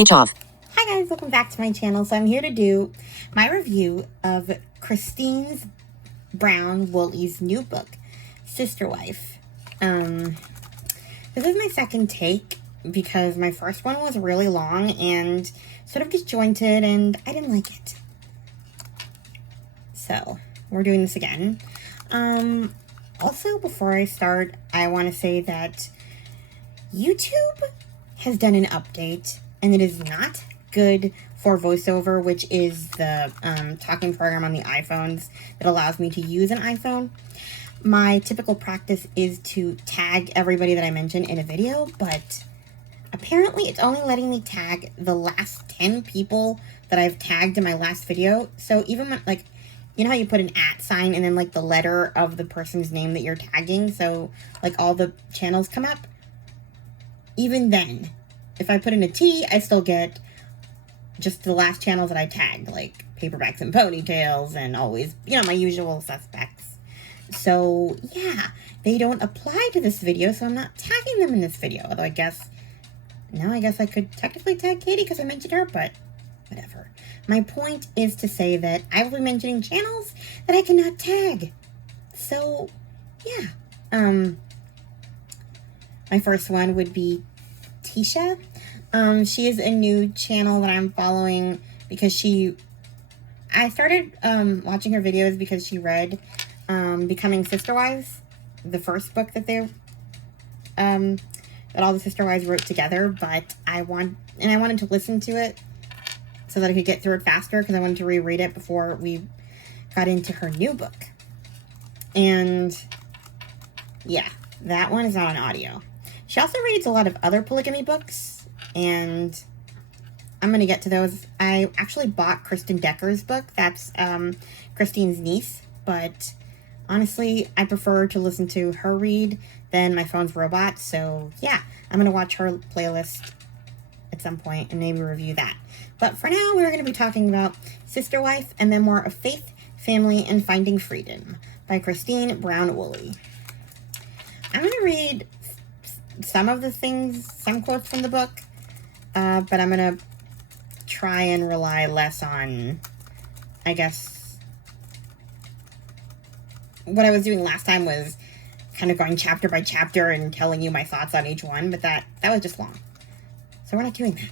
Each off. Hi guys, welcome back to my channel. So I'm here to do my review of Christine Brown Woolley's new book, Sister Wife. This is my second take because my first one was really long and sort of disjointed and I didn't like it. So we're doing this again. Also, before I start, I want to say that YouTube has done an update and it is not good for VoiceOver, which is the talking program on the iPhones that allows me to use an iPhone. My typical practice is to tag everybody that I mention in a video, but apparently it's only letting me tag the last 10 people that I've tagged in my last video. So even when, like, you know how you put an @ sign and then like the letter of the person's name that you're tagging, so like all the channels come up? Even then, if I put in a T, I still get just the last channels that I tagged, like Paperbacks and Ponytails and always, you know, my usual suspects. So yeah, they don't apply to this video, so I'm not tagging them in this video. Although I guess I could technically tag Katie because I mentioned her, but whatever. My point is to say that I will be mentioning channels that I cannot tag. So yeah. My first one would be Tisha. She is a new channel that I'm following because I started watching her videos because she read Becoming Sister Wives, the first book that that all the Sister Wives wrote together, but I wanted to listen to it so that I could get through it faster because I wanted to reread it before we got into her new book. And yeah, that one is not on audio. She also reads a lot of other polygamy books, and I'm going to get to those. I actually bought Kristen Decker's book. That's Christine's niece, but honestly, I prefer to listen to her read than my phone's robot, so yeah, I'm going to watch her playlist at some point and maybe review that. But for now, we're going to be talking about Sister Wife, a memoir of faith, family, and finding freedom by Christine Brown Woolley. I'm going to read some quotes from the book, but I'm going to try and rely less on, I guess, what I was doing last time was kind of going chapter by chapter and telling you my thoughts on each one, but that was just long. So we're not doing that.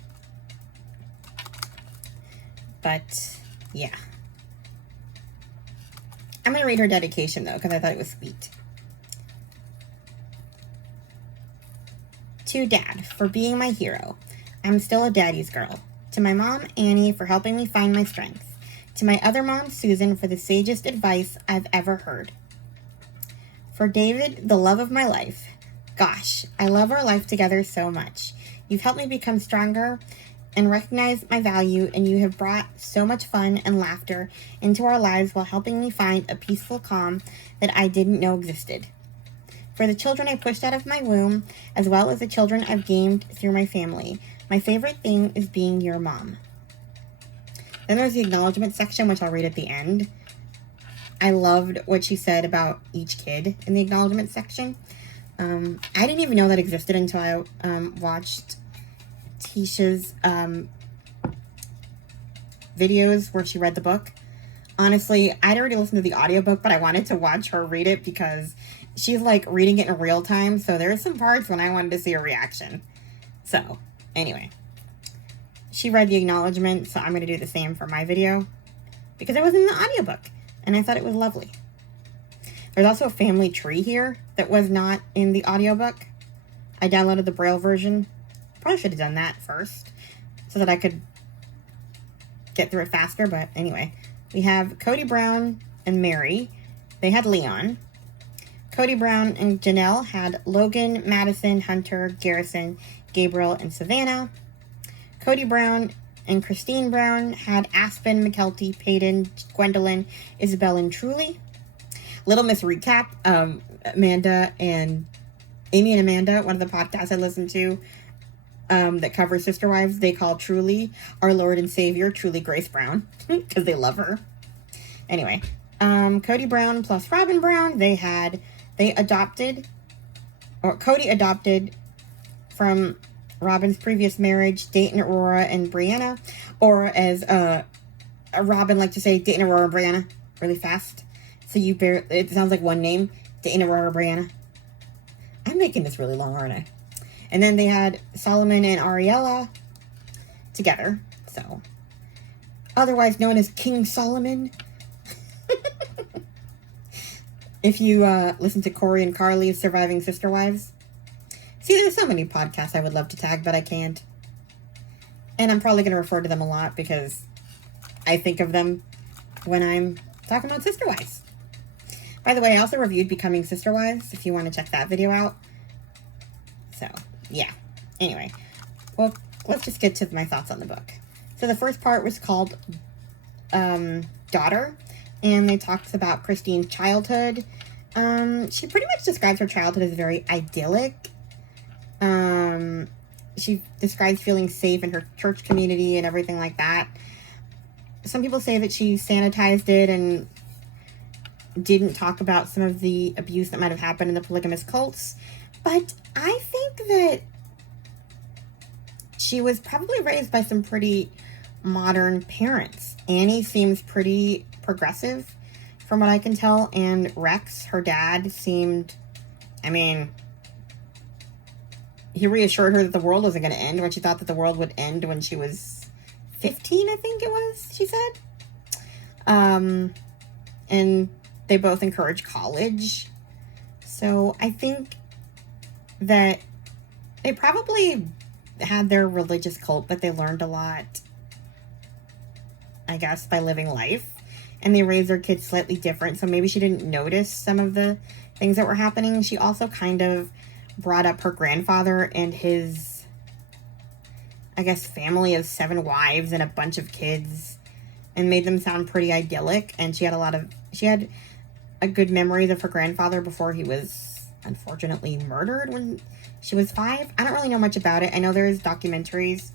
But, yeah. I'm going to read her dedication, though, because I thought it was sweet. To Dad, for being my hero. I'm still a daddy's girl. To my mom, Annie, for helping me find my strength. To my other mom, Susan, for the sagest advice I've ever heard. For David, the love of my life. Gosh, I love our life together so much. You've helped me become stronger and recognize my value, and you have brought so much fun and laughter into our lives while helping me find a peaceful calm that I didn't know existed. For the children I pushed out of my womb, as well as the children I've gained through my family, my favorite thing is being your mom. Then there's the acknowledgement section, which I'll read at the end. I loved what she said about each kid in the acknowledgement section. I didn't even know that existed until I watched Tisha's videos where she read the book. Honestly, I'd already listened to the audiobook, but I wanted to watch her read it because she's like reading it in real time. So there's some parts when I wanted to see a reaction. So anyway, she read the acknowledgement, so I'm going to do the same for my video because it was in the audiobook and I thought it was lovely. There's also a family tree here that was not in the audiobook. I downloaded the Braille version. Probably should have done that first so that I could get through it faster, but anyway. We have Cody Brown and Mary. They had Leon. Cody Brown and Janelle had Logan, Madison, Hunter, Garrison, Gabriel, and Savannah. Cody Brown and Christine Brown had Aspen, McKelty, Peyton, Gwendolyn, Isabel, and Truly. Little Miss Recap, Amanda and Amy and Amanda, one of the podcasts I listened to that covers Sister Wives, they call Truly our Lord and Savior, Truly Grace Brown, because they love her. Anyway, Cody Brown plus Robin Brown, Cody adopted from Robin's previous marriage, Dayton, Aurora, and Brianna. Or as Robin liked to say, Dayton, Aurora, and Brianna, really fast. So it sounds like one name, Dayton, Aurora, Brianna. I'm making this really long, aren't I? And then they had Solomon and Ariella together. So, otherwise known as King Solomon. If you listen to Corey and Carly's Surviving Sister Wives. See, there's so many podcasts I would love to tag, but I can't. And I'm probably going to refer to them a lot because I think of them when I'm talking about Sister Wives. By the way, I also reviewed Becoming Sister Wives, if you want to check that video out. So, yeah. Anyway, well, let's just get to my thoughts on the book. So the first part was called Daughter, and they talked about Christine's childhood. She pretty much describes her childhood as very idyllic. She describes feeling safe in her church community and everything like that. Some people say that she sanitized it and didn't talk about some of the abuse that might have happened in the polygamous cults. But I think that she was probably raised by some pretty modern parents. Annie seems pretty progressive from what I can tell. And Rex, her dad, seemed, I mean, he reassured her that the world wasn't going to end when she thought that the world would end when she was 15, I think it was, she said. And they both encourage college. So I think that they probably had their religious cult, but they learned a lot, I guess, by living life. And they raised their kids slightly different. So maybe she didn't notice some of the things that were happening. She also kind of brought up her grandfather and his, I guess, family of 7 wives and a bunch of kids, and made them sound pretty idyllic. And she had a good memories of her grandfather before he was unfortunately murdered when she was 5. I don't really know much about it. I know there's documentaries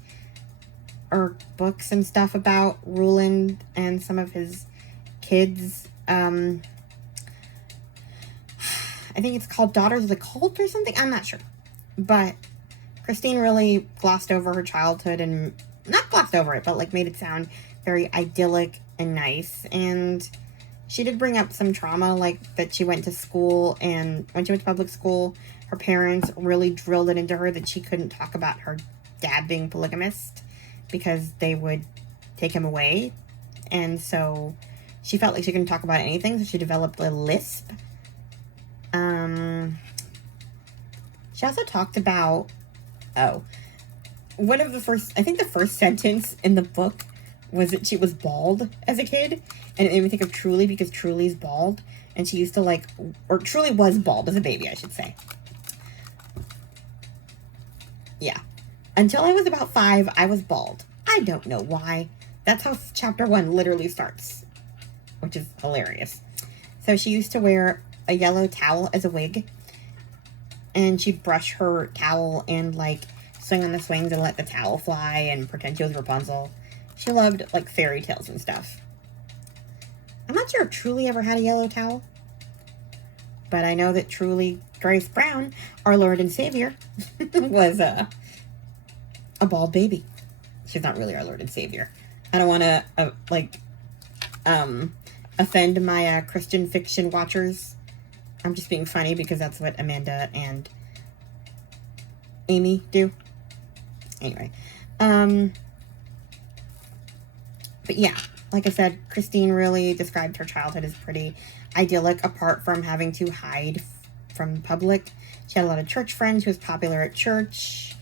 or books and stuff about Roland and some of his kids. I think it's called Daughters of the Cult or something. I'm not sure. But Christine really glossed over her childhood, and not glossed over it, but like made it sound very idyllic and nice. And she did bring up some trauma, like that she went to school, and when she went to public school, her parents really drilled it into her that she couldn't talk about her dad being polygamist because they would take him away. And so she felt like she couldn't talk about anything, so she developed a lisp. She also talked about, one of the first sentence in the book was that she was bald as a kid, and it made me think of Truly because Truly's bald, and she used to Truly was bald as a baby, I should say. Yeah. Until I was about 5, I was bald. I don't know why. That's how chapter 1 literally starts, which is hilarious. So she used to wear a yellow towel as a wig, and she'd brush her towel and swing on the swings and let the towel fly and pretend she was Rapunzel. She loved fairy tales and stuff. I'm not sure if Truly ever had a yellow towel, but I know that Truly Grace Brown, our Lord and Savior, was a bald baby. She's not really our Lord and Savior. I don't want to offend my Christian fiction watchers. I'm just being funny because that's what Amanda and Amy do. Anyway. But yeah, like I said, Christine really described her childhood as pretty idyllic, apart from having to hide from the public. She had a lot of church friends. She was popular at church.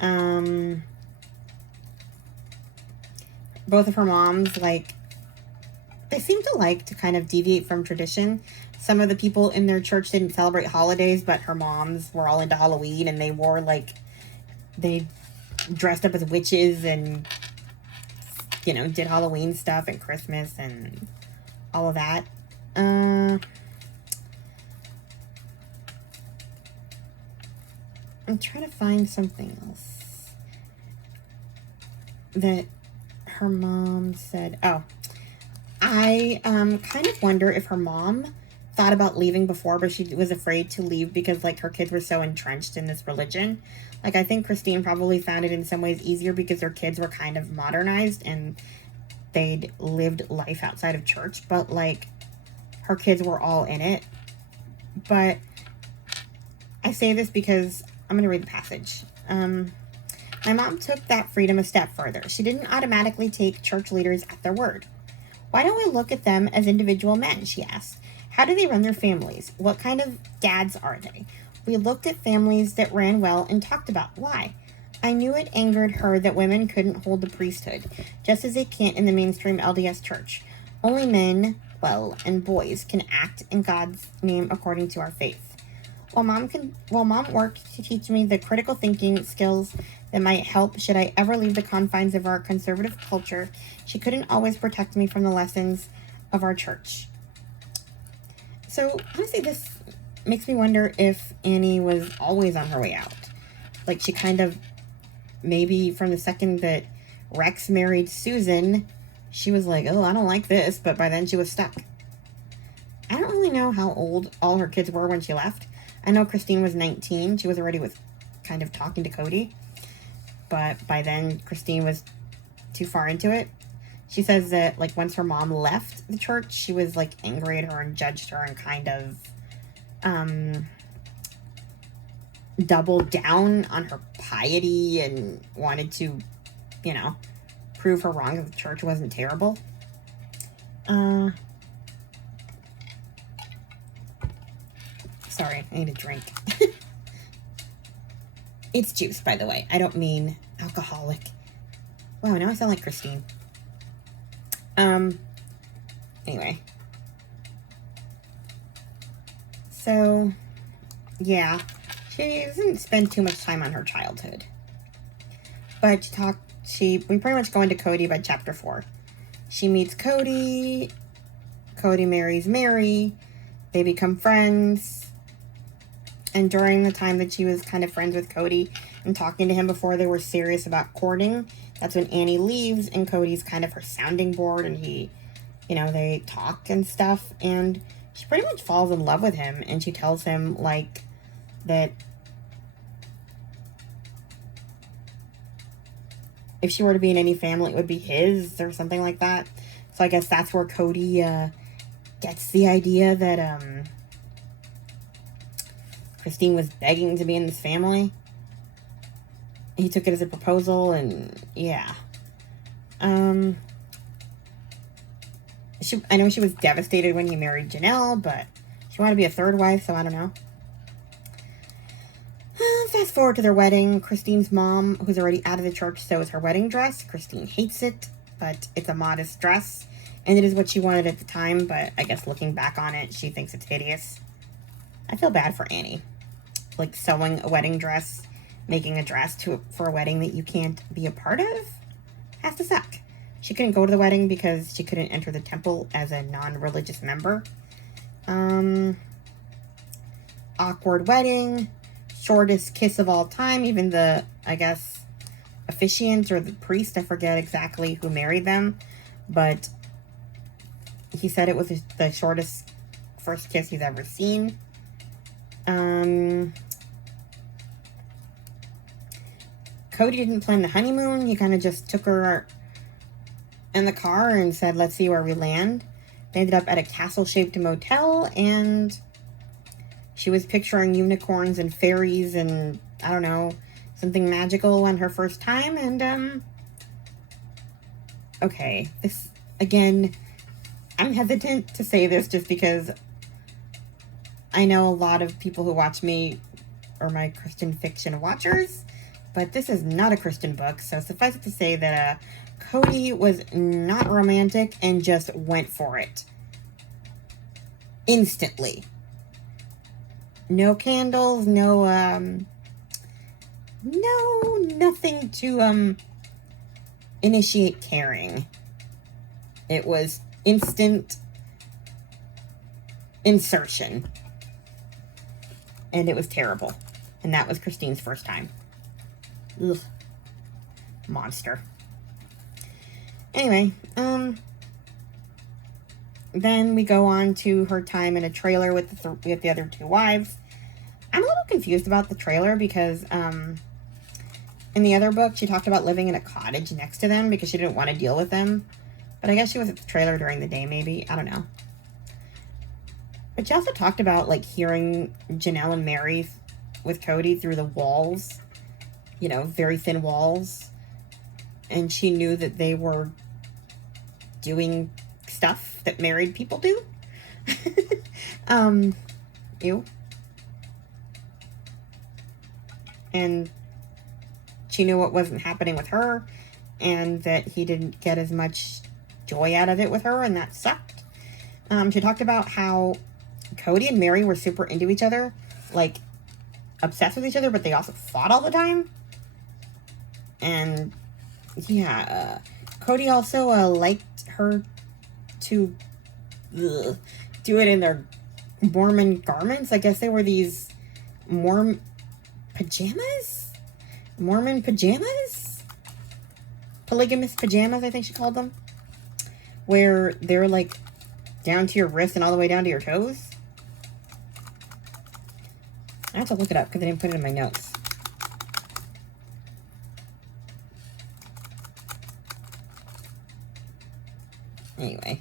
Both of her moms, they seem to kind of deviate from tradition. Some of the people in their church didn't celebrate holidays, but her moms were all into Halloween, and they wore, they dressed up as witches and, did Halloween stuff and Christmas and all of that. I'm trying to find something else that her mom said. I kind of wonder if her mom thought about leaving before, but she was afraid to leave because, like, her kids were so entrenched in this religion. Like, I think Christine probably found it in some ways easier because her kids were kind of modernized and they'd lived life outside of church, but, like, her kids were all in it. But I say this because I'm going to read the passage. My mom took that freedom a step further. She didn't automatically take church leaders at their word. Why don't we look at them as individual men, she asked. How do they run their families? What kind of dads are they? We looked at families that ran well and talked about why. I knew it angered her that women couldn't hold the priesthood, just as they can't in the mainstream LDS church. Only men, well, and boys can act in God's name according to our faith. While mom worked to teach me the critical thinking skills that might help should I ever leave the confines of our conservative culture, she couldn't always protect me from the lessons of our church. So, honestly, this makes me wonder if Annie was always on her way out. Like, she kind of, maybe from the second that Rex married Susan, she was like, oh, I don't like this, but by then she was stuck. I don't really know how old all her kids were when she left. I know Christine was 19. She was already kind of talking to Cody. But by then, Christine was too far into it. She says that, like, once her mom left the church, she was, like, angry at her and judged her and kind of doubled down on her piety and wanted to, prove her wrong that the church wasn't terrible. Sorry, I need a drink. It's juice, by the way. I don't mean alcoholic. Wow, now I sound like Christine. Anyway. So, yeah. She doesn't spend too much time on her childhood. But we pretty much go into Cody by chapter 4. She meets Cody. Cody marries Mary. They become friends. And during the time that she was kind of friends with Cody and talking to him before they were serious about courting, that's when Annie leaves and Cody's kind of her sounding board and they talk and stuff. And she pretty much falls in love with him and she tells him, like, that if she were to be in any family, it would be his or something like that. So I guess that's where Cody gets the idea that Christine was begging to be in this family. He took it as a proposal, and yeah. I know she was devastated when he married Janelle, but she wanted to be a third wife, so I don't know. Fast forward to their wedding. Christine's mom, who's already out of the church, sews her wedding dress. Christine hates it, but it's a modest dress, and it is what she wanted at the time, but I guess looking back on it, she thinks it's hideous. I feel bad for Annie. Like, sewing a wedding dress, making a dress for a wedding that you can't be a part of, has to suck. She couldn't go to the wedding because she couldn't enter the temple as a non-religious member. Awkward wedding. Shortest kiss of all time. Even the, I guess, officiant or the priest, I forget exactly who married them, but he said it was the shortest first kiss he's ever seen. Cody didn't plan the honeymoon. He kind of just took her in the car and said, let's see where we land. They ended up at a castle-shaped motel, and she was picturing unicorns and fairies and, I don't know, something magical on her first time. And, okay, this, again, I'm hesitant to say this just because I know a lot of people who watch me are my Christian fiction watchers, but this is not a Christian book, so suffice it to say that Cody was not romantic and just went for it. Instantly. No candles, nothing to initiate caring. It was instant insertion. And it was terrible. And that was Christine's first time. Ugh. Monster. Anyway, Then we go on to her time in a trailer with the other two wives. I'm a little confused about the trailer because in the other book, she talked about living in a cottage next to them because she didn't want to deal with them. But I guess she was at the trailer during the day, maybe. I don't know. But she also talked about, like, hearing Janelle and Mary with Cody through the walls. You know, very thin walls. And she knew that they were doing stuff that married people do. Ew. And she knew what wasn't happening with her, and that he didn't get as much joy out of it with her, and that sucked. She talked about how Cody and Mary were super into each other, like, obsessed with each other, but they also fought all the time. And, yeah, Cody also liked her to do it in their Mormon garments. I guess they were these Mormon pajamas? Polygamous pajamas, I think she called them. Where they're, like, down to your wrist and all the way down to your toes. I have to look it up because I didn't put it in my notes. Anyway.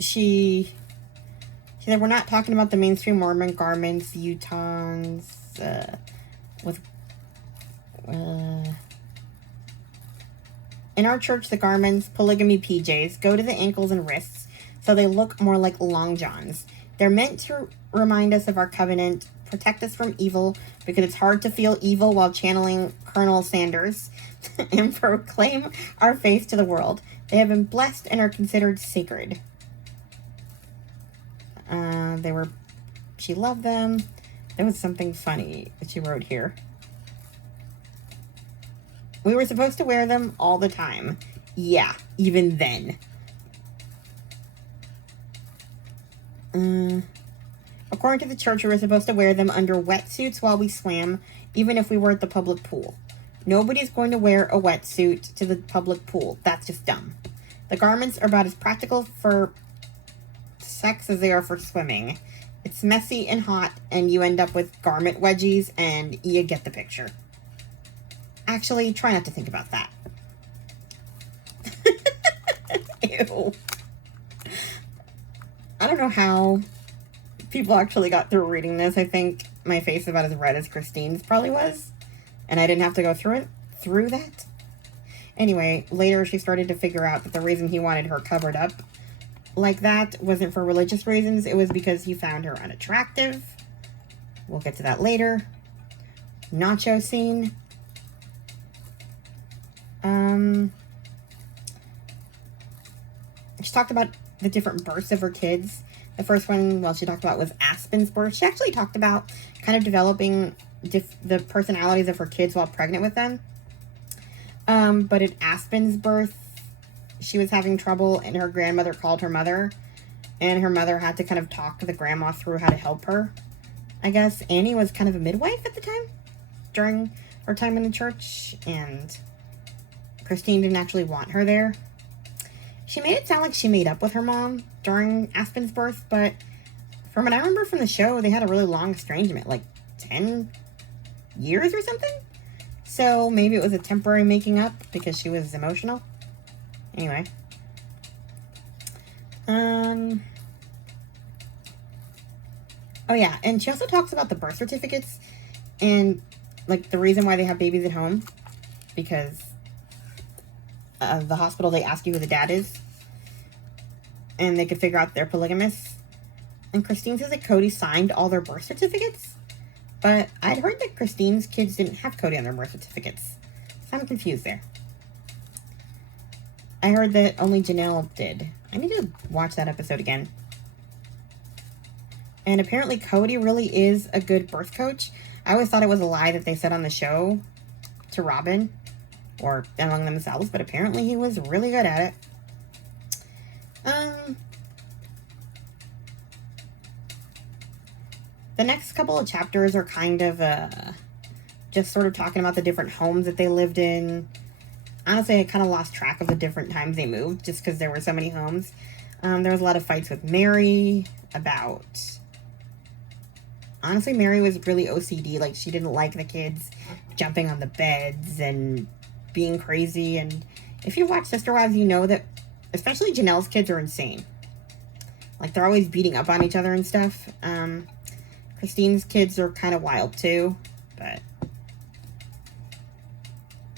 She said, we're not talking about the mainstream Mormon garments, Utahns, with... in our church, the garments, polygamy PJs, go to the ankles and wrists, so they look more like long johns. They're meant to remind us of our covenant, protect us from evil, because it's hard to feel evil while channeling Colonel Sanders, and proclaim our faith to the world. They have been blessed and are considered sacred. She loved them. There was something funny that she wrote here. We were supposed to wear them all the time. Yeah, even then. According to the church, we were supposed to wear them under wetsuits while we swam, even if we were at the public pool. Nobody's going to wear a wetsuit to the public pool. That's just dumb. The garments are about as practical for sex as they are for swimming. It's messy and hot, and you end up with garment wedgies, and you get the picture. Actually, try not to think about that. Ew. I don't know how people actually got through reading this. I think my face is about as red as Christine's probably was. And I didn't have to go through that. Anyway, later she started to figure out that the reason he wanted her covered up like that wasn't for religious reasons. It was because he found her unattractive. We'll get to that later. Nacho scene. She talked about the different births of her kids. The first one, well, she talked about was Aspen's birth. She actually talked about kind of developing the personalities of her kids while pregnant with them. But at Aspen's birth, she was having trouble, and her grandmother called her mother, and her mother had to kind of talk the grandma through how to help her. I guess Annie was kind of a midwife at the time, during her time in the church, and Christine didn't actually want her there. She made it sound like she made up with her mom during Aspen's birth, but from what I remember from the show, they had a really long estrangement, like 10 years or something. So maybe it was a temporary making up because she was emotional. Anyway. Oh yeah, and she also talks about the birth certificates and like the reason why they have babies at home, because the hospital, they ask you who the dad is, and they could figure out they're polygamous. And Christine says that Cody signed all their birth certificates, but I'd heard that Christine's kids didn't have Cody on their birth certificates, so I'm confused there. I heard that only Janelle did. I need to watch that episode again. And apparently Cody really is a good birth coach. I always thought it was a lie that they said on the show to Robin or among themselves, but apparently he was really good at it. The next couple of chapters are kind of just sort of talking about the different homes that they lived in. Honestly, I kind of lost track of the different times they moved just because there were so many homes. There was a lot of fights with Mary about... Honestly, Mary was really OCD. Like, she didn't like the kids jumping on the beds and being crazy. And if you watch Sister Wives, you know that especially Janelle's kids are insane. Like, they're always beating up on each other and stuff. Christine's kids are kind of wild, too. But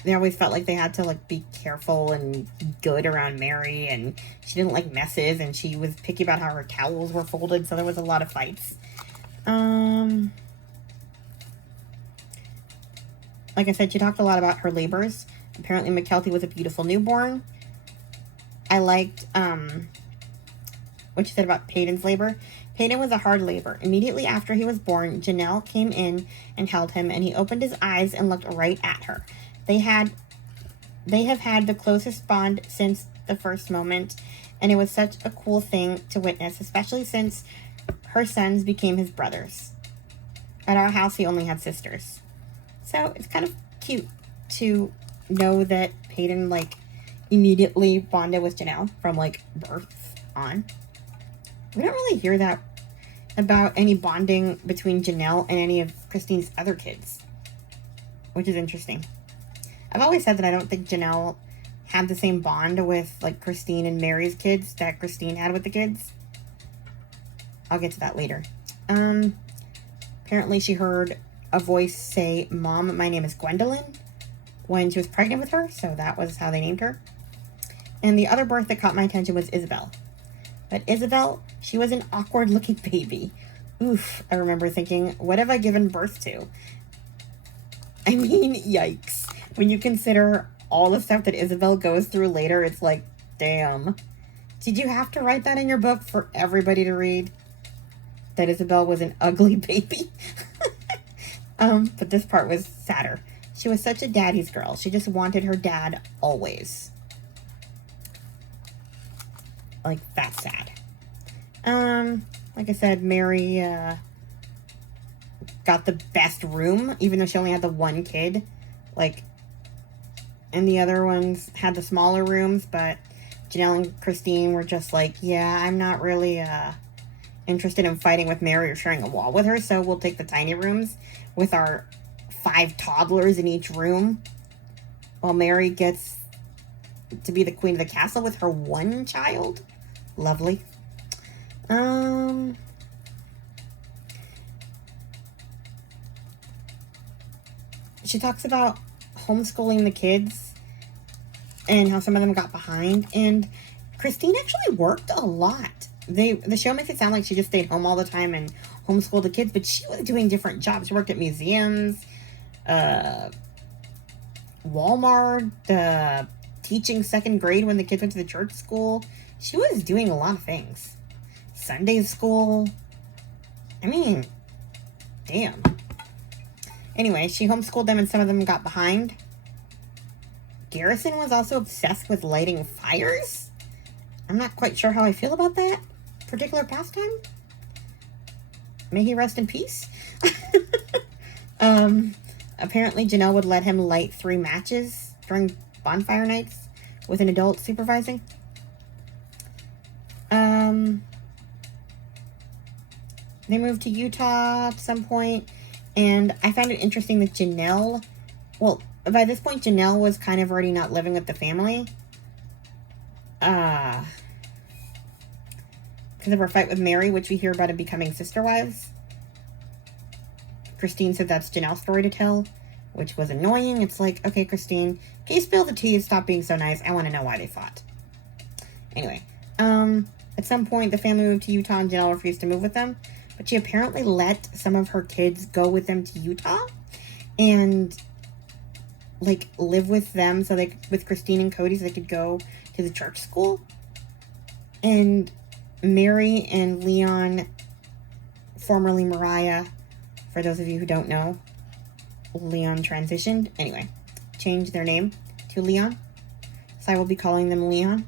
they always felt like they had to, like, be careful and good around Mary. And she didn't like messes. And she was picky about how her towels were folded. So there was a lot of fights. Like I said, she talked a lot about her labors. Apparently, McKelty was a beautiful newborn. I liked, what she said about Peyton's labor. Peyton was a hard labor. Immediately after he was born, Janelle came in and held him, and he opened his eyes and looked right at her. They have had the closest bond since the first moment, and it was such a cool thing to witness, especially since her sons became his brothers. At our house, he only had sisters. So it's kind of cute to know that Peyton, like, immediately bonded with Janelle from, like, birth on. We don't really hear that about any bonding between Janelle and any of Christine's other kids, which is interesting. I've always said that I don't think Janelle had the same bond with, like, Christine and Mary's kids that Christine had with the kids. I'll get to that later. Apparently she heard a voice say, "Mom, my name is Gwendolyn," when she was pregnant with her, so that was how they named her. And the other birth that caught my attention was Isabel. But Isabel, she was an awkward-looking baby. Oof, I remember thinking, what have I given birth to? I mean, yikes. When you consider all the stuff that Isabel goes through later, it's like, damn. Did you have to write that in your book for everybody to read? That Isabel was an ugly baby? But this part was sadder. She was such a daddy's girl. She just wanted her dad always. Like, that's sad. Like I said, Mary got the best room, even though she only had the one kid. Like, and the other ones had the smaller rooms, but Janelle and Christine were just like, yeah, I'm not really interested in fighting with Mary or sharing a wall with her, so we'll take the tiny rooms with our 5 toddlers in each room, while Mary gets to be the queen of the castle with her one child. Lovely. She talks about homeschooling the kids and how some of them got behind, and Christine actually worked a lot. The show makes it sound like she just stayed home all the time and homeschooled the kids, but she was doing different jobs. She worked at museums, Walmart, teaching 2nd grade when the kids went to the church school. She was doing a lot of things. Sunday school. I mean, damn. Anyway, she homeschooled them and some of them got behind. Garrison was also obsessed with lighting fires. I'm not quite sure how I feel about that particular pastime. May he rest in peace. Apparently Janelle would let him light 3 matches during bonfire nights with an adult supervising. They moved to Utah at some point, and I found it interesting that Janelle, well, by this point Janelle was kind of already not living with the family. Because of her fight with Mary, which we hear about in Becoming Sister Wives. Christine said that's Janelle's story to tell, which was annoying. It's like, okay, Christine, can you spill the tea and stop being so nice? I want to know why they fought. Anyway, at some point, the family moved to Utah and Janelle refused to move with them, but she apparently let some of her kids go with them to Utah and, like, live with them with Christine and Cody so they could go to the church school. And Mary and Leon, formerly Mariah, for those of you who don't know, Leon transitioned. Anyway, changed their name to Leon. So I will be calling them Leon.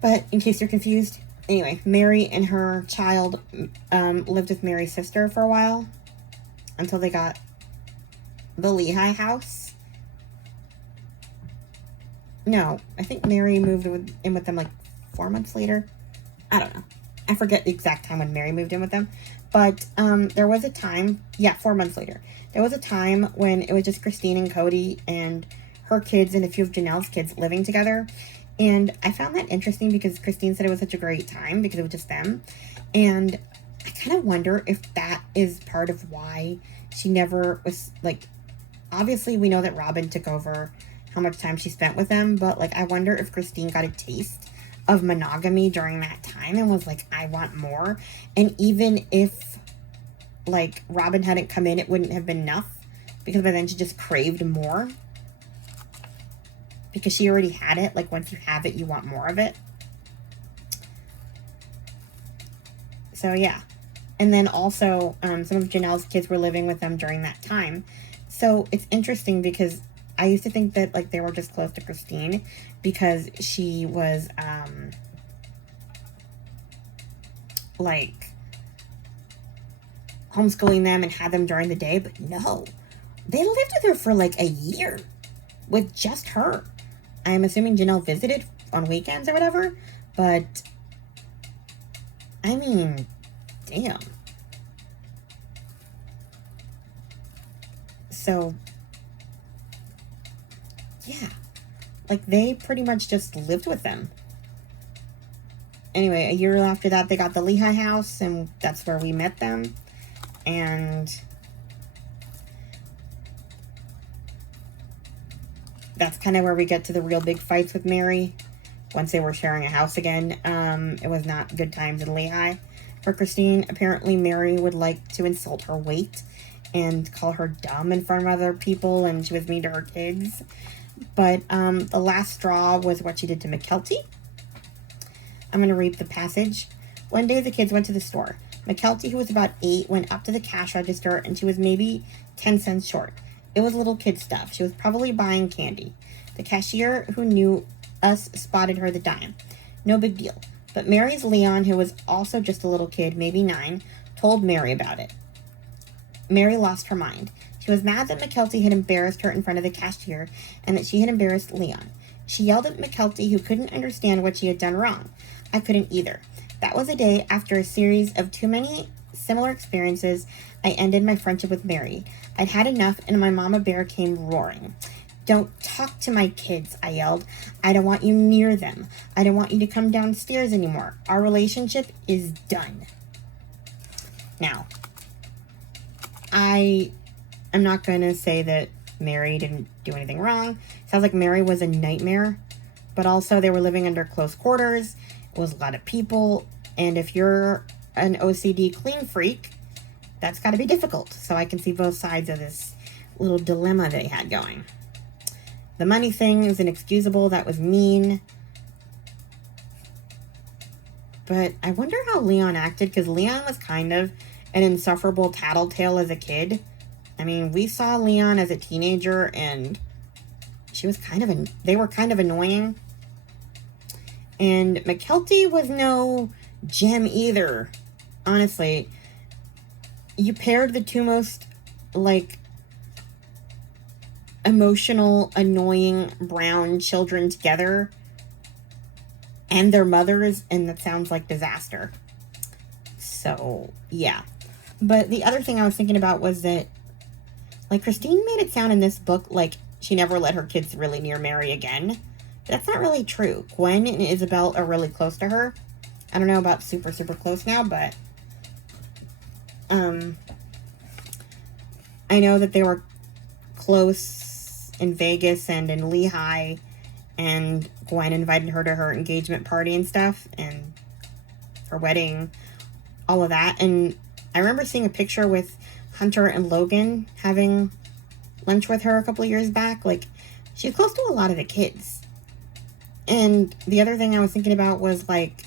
But in case you're confused, anyway, Mary and her child lived with Mary's sister for a while. until they got the Lehigh house. No, I think Mary moved in with them like 4 months later. I don't know. I forget the exact time when Mary moved in with them. But there was a time, 4 months later. There was a time when it was just Christine and Cody and her kids and a few of Janelle's kids living together. And I found that interesting because Christine said it was such a great time because it was just them. And I kind of wonder if that is part of why she never was, like, obviously we know that Robin took over how much time she spent with them, but, like, I wonder if Christine got a taste of monogamy during that time and was like, I want more. And even if, like, Robin hadn't come in, it wouldn't have been enough, because by then she just craved more, because she already had it. Like, once you have it, you want more of it. So, yeah. And then also, some of Janelle's kids were living with them during that time. So, it's interesting because I used to think that, like, they were just close to Christine because she was, like, homeschooling them and had them during the day. But no, they lived with her for, like, a year with just her. I'm assuming Janelle visited on weekends or whatever. But, I mean, damn. So, yeah, like, they pretty much just lived with them. Anyway, a year after that, they got the Lehigh house, and that's where we met them. And that's kind of where we get to the real big fights with Mary. Once they were sharing a house again, it was not good times in Lehigh for Christine. Apparently, Mary would like to insult her weight and call her dumb in front of other people, and she was mean to her kids. But the last straw was what she did to McKelty. I'm going to read the passage. One day the kids went to the store. McKelty, who was about 8, went up to the cash register, and she was maybe 10 cents short. It was little kid stuff. She was probably buying candy. The cashier, who knew us, spotted her the dime. No big deal. But Mary's Leon, who was also just a little kid, maybe 9, told Mary about it. Mary lost her mind. She was mad that McKelty had embarrassed her in front of the cashier and that she had embarrassed Leon. She yelled at McKelty, who couldn't understand what she had done wrong. I couldn't either. That was a day after a series of too many similar experiences. I ended my friendship with Mary. I'd had enough, and my mama bear came roaring. Don't talk to my kids, I yelled. I don't want you near them. I don't want you to come downstairs anymore. Our relationship is done. Now, I'm not going to say that Mary didn't do anything wrong. Sounds like Mary was a nightmare. But also, they were living under close quarters. It was a lot of people. And if you're an OCD clean freak, that's got to be difficult. So I can see both sides of this little dilemma they had going. The money thing is inexcusable. That was mean. But I wonder how Leon acted, because Leon was kind of an insufferable tattletale as a kid. I mean, we saw Leon as a teenager, and she was they were kind of annoying. And McKelty was no gem either. Honestly, you paired the two most, like, emotional, annoying brown children together and their mothers, and that sounds like disaster. So, yeah. But the other thing I was thinking about was that, like, Christine made it sound in this book like she never let her kids really near Mary again. That's not really true. Gwen and Isabel are really close to her. I don't know about super, super close now, but I know that they were close in Vegas and in Lehigh, and Gwen invited her to her engagement party and stuff, and her wedding, all of that. And I remember seeing a picture with Hunter and Logan having lunch with her a couple of years back. Like, she's close to a lot of the kids. And the other thing I was thinking about was, like,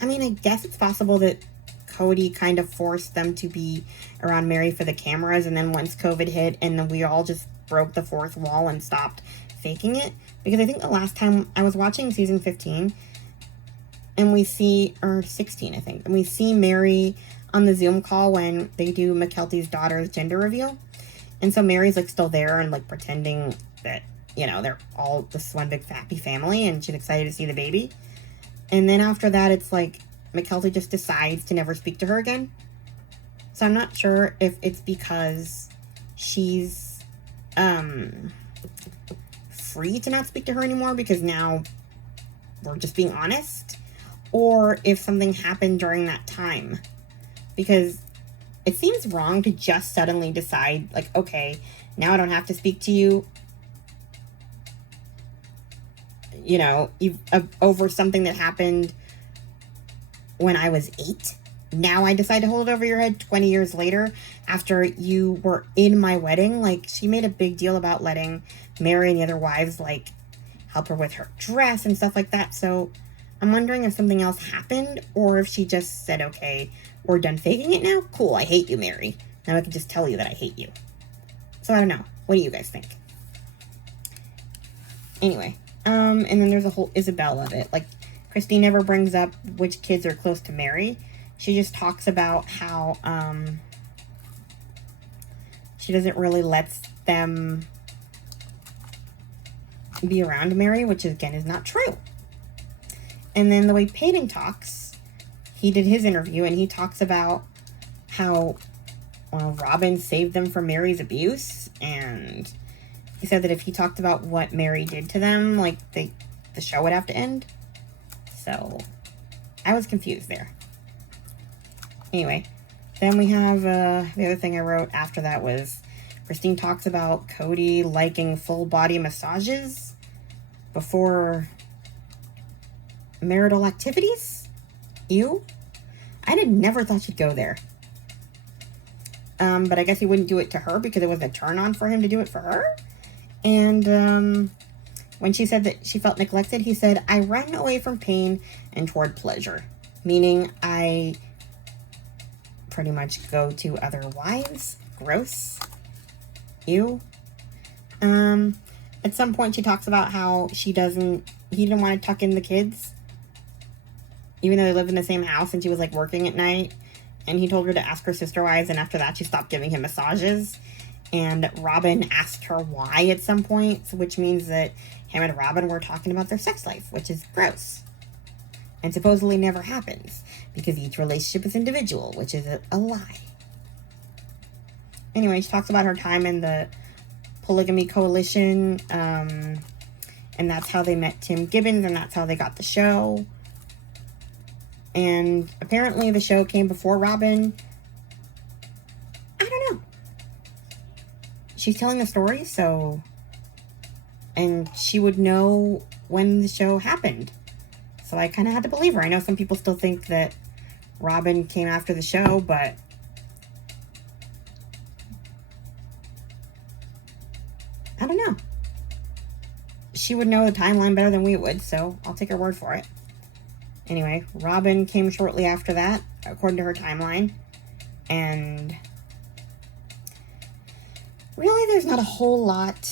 I mean, I guess it's possible that Cody kind of forced them to be around Mary for the cameras, and then once COVID hit, and then we all just broke the fourth wall and stopped faking it. Because I think the last time I was watching season 15, and we see, or 16, I think, and we see Mary on the Zoom call when they do McKelty's daughter's gender reveal. And so Mary's, like, still there and, like, pretending that, you know, they're all this one big happy family and she's excited to see the baby. And then after that, it's like McKelty just decides to never speak to her again. So I'm not sure if it's because she's free to not speak to her anymore because now we're just being honest, or if something happened during that time. Because it seems wrong to just suddenly decide, like, okay, now I don't have to speak to you, you know, over something that happened when I was 8. Now I decide to hold it over your head 20 years later after you were in my wedding. Like, she made a big deal about letting Mary and the other wives, like, help her with her dress and stuff like that. So I'm wondering if something else happened or if she just said, okay, we're done faking it now. Cool, I hate you, Mary. Now I can just tell you that I hate you. So I don't know. What do you guys think? Anyway, and then there's a whole Isabel of it. Like, Christine never brings up which kids are close to Mary. She just talks about how she doesn't really let them be around Mary, which again is not true. And then the way Peyton talks, he did his interview and he talks about how Robin saved them from Mary's abuse, and he said that if he talked about what Mary did to them, like, the show would have to end. So I was confused there. Anyway, then we have the other thing I wrote after that was Christine talks about Cody liking full body massages before marital activities. Ew. I never thought she'd go there. But I guess he wouldn't do it to her because it was a turn on for him to do it for her. And when she said that she felt neglected, he said, I run away from pain and toward pleasure. Meaning I pretty much go to other wives. Gross. Ew. At some point she talks about how he didn't want to tuck in the kids, even though they lived in the same house, and she was, like, working at night, and he told her to ask her sister wives, and after that she stopped giving him massages. And Robin asked her why at some point, which means that him and Robin were talking about their sex life, which is gross and supposedly never happens because each relationship is individual, which is a lie. Anyway, she talks about her time in the polygamy coalition, and that's how they met Tim Gibbons, and that's how they got the show. And apparently the show came before Robin. I don't know. She's telling the story, so... And she would know when the show happened. So I kind of had to believe her. I know some people still think that Robin came after the show, but... I don't know. She would know the timeline better than we would, so I'll take her word for it. Anyway, Robin came shortly after that, according to her timeline. And really, there's not a whole lot.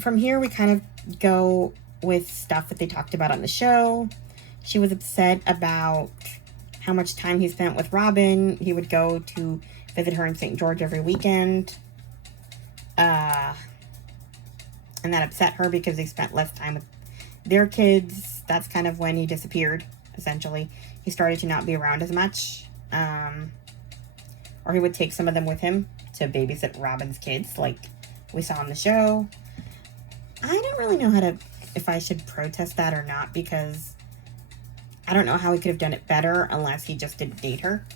From here, we kind of go with stuff that they talked about on the show. She was upset about how much time he spent with Robin. He would go to visit her in St. George every weekend. And that upset her because they spent less time with their kids. That's kind of when he disappeared, essentially. He started to not be around as much. Or he would take some of them with him to babysit Robin's kids, like we saw on the show. I don't really know if I should protest that or not, because I don't know how he could have done it better unless he just didn't date her.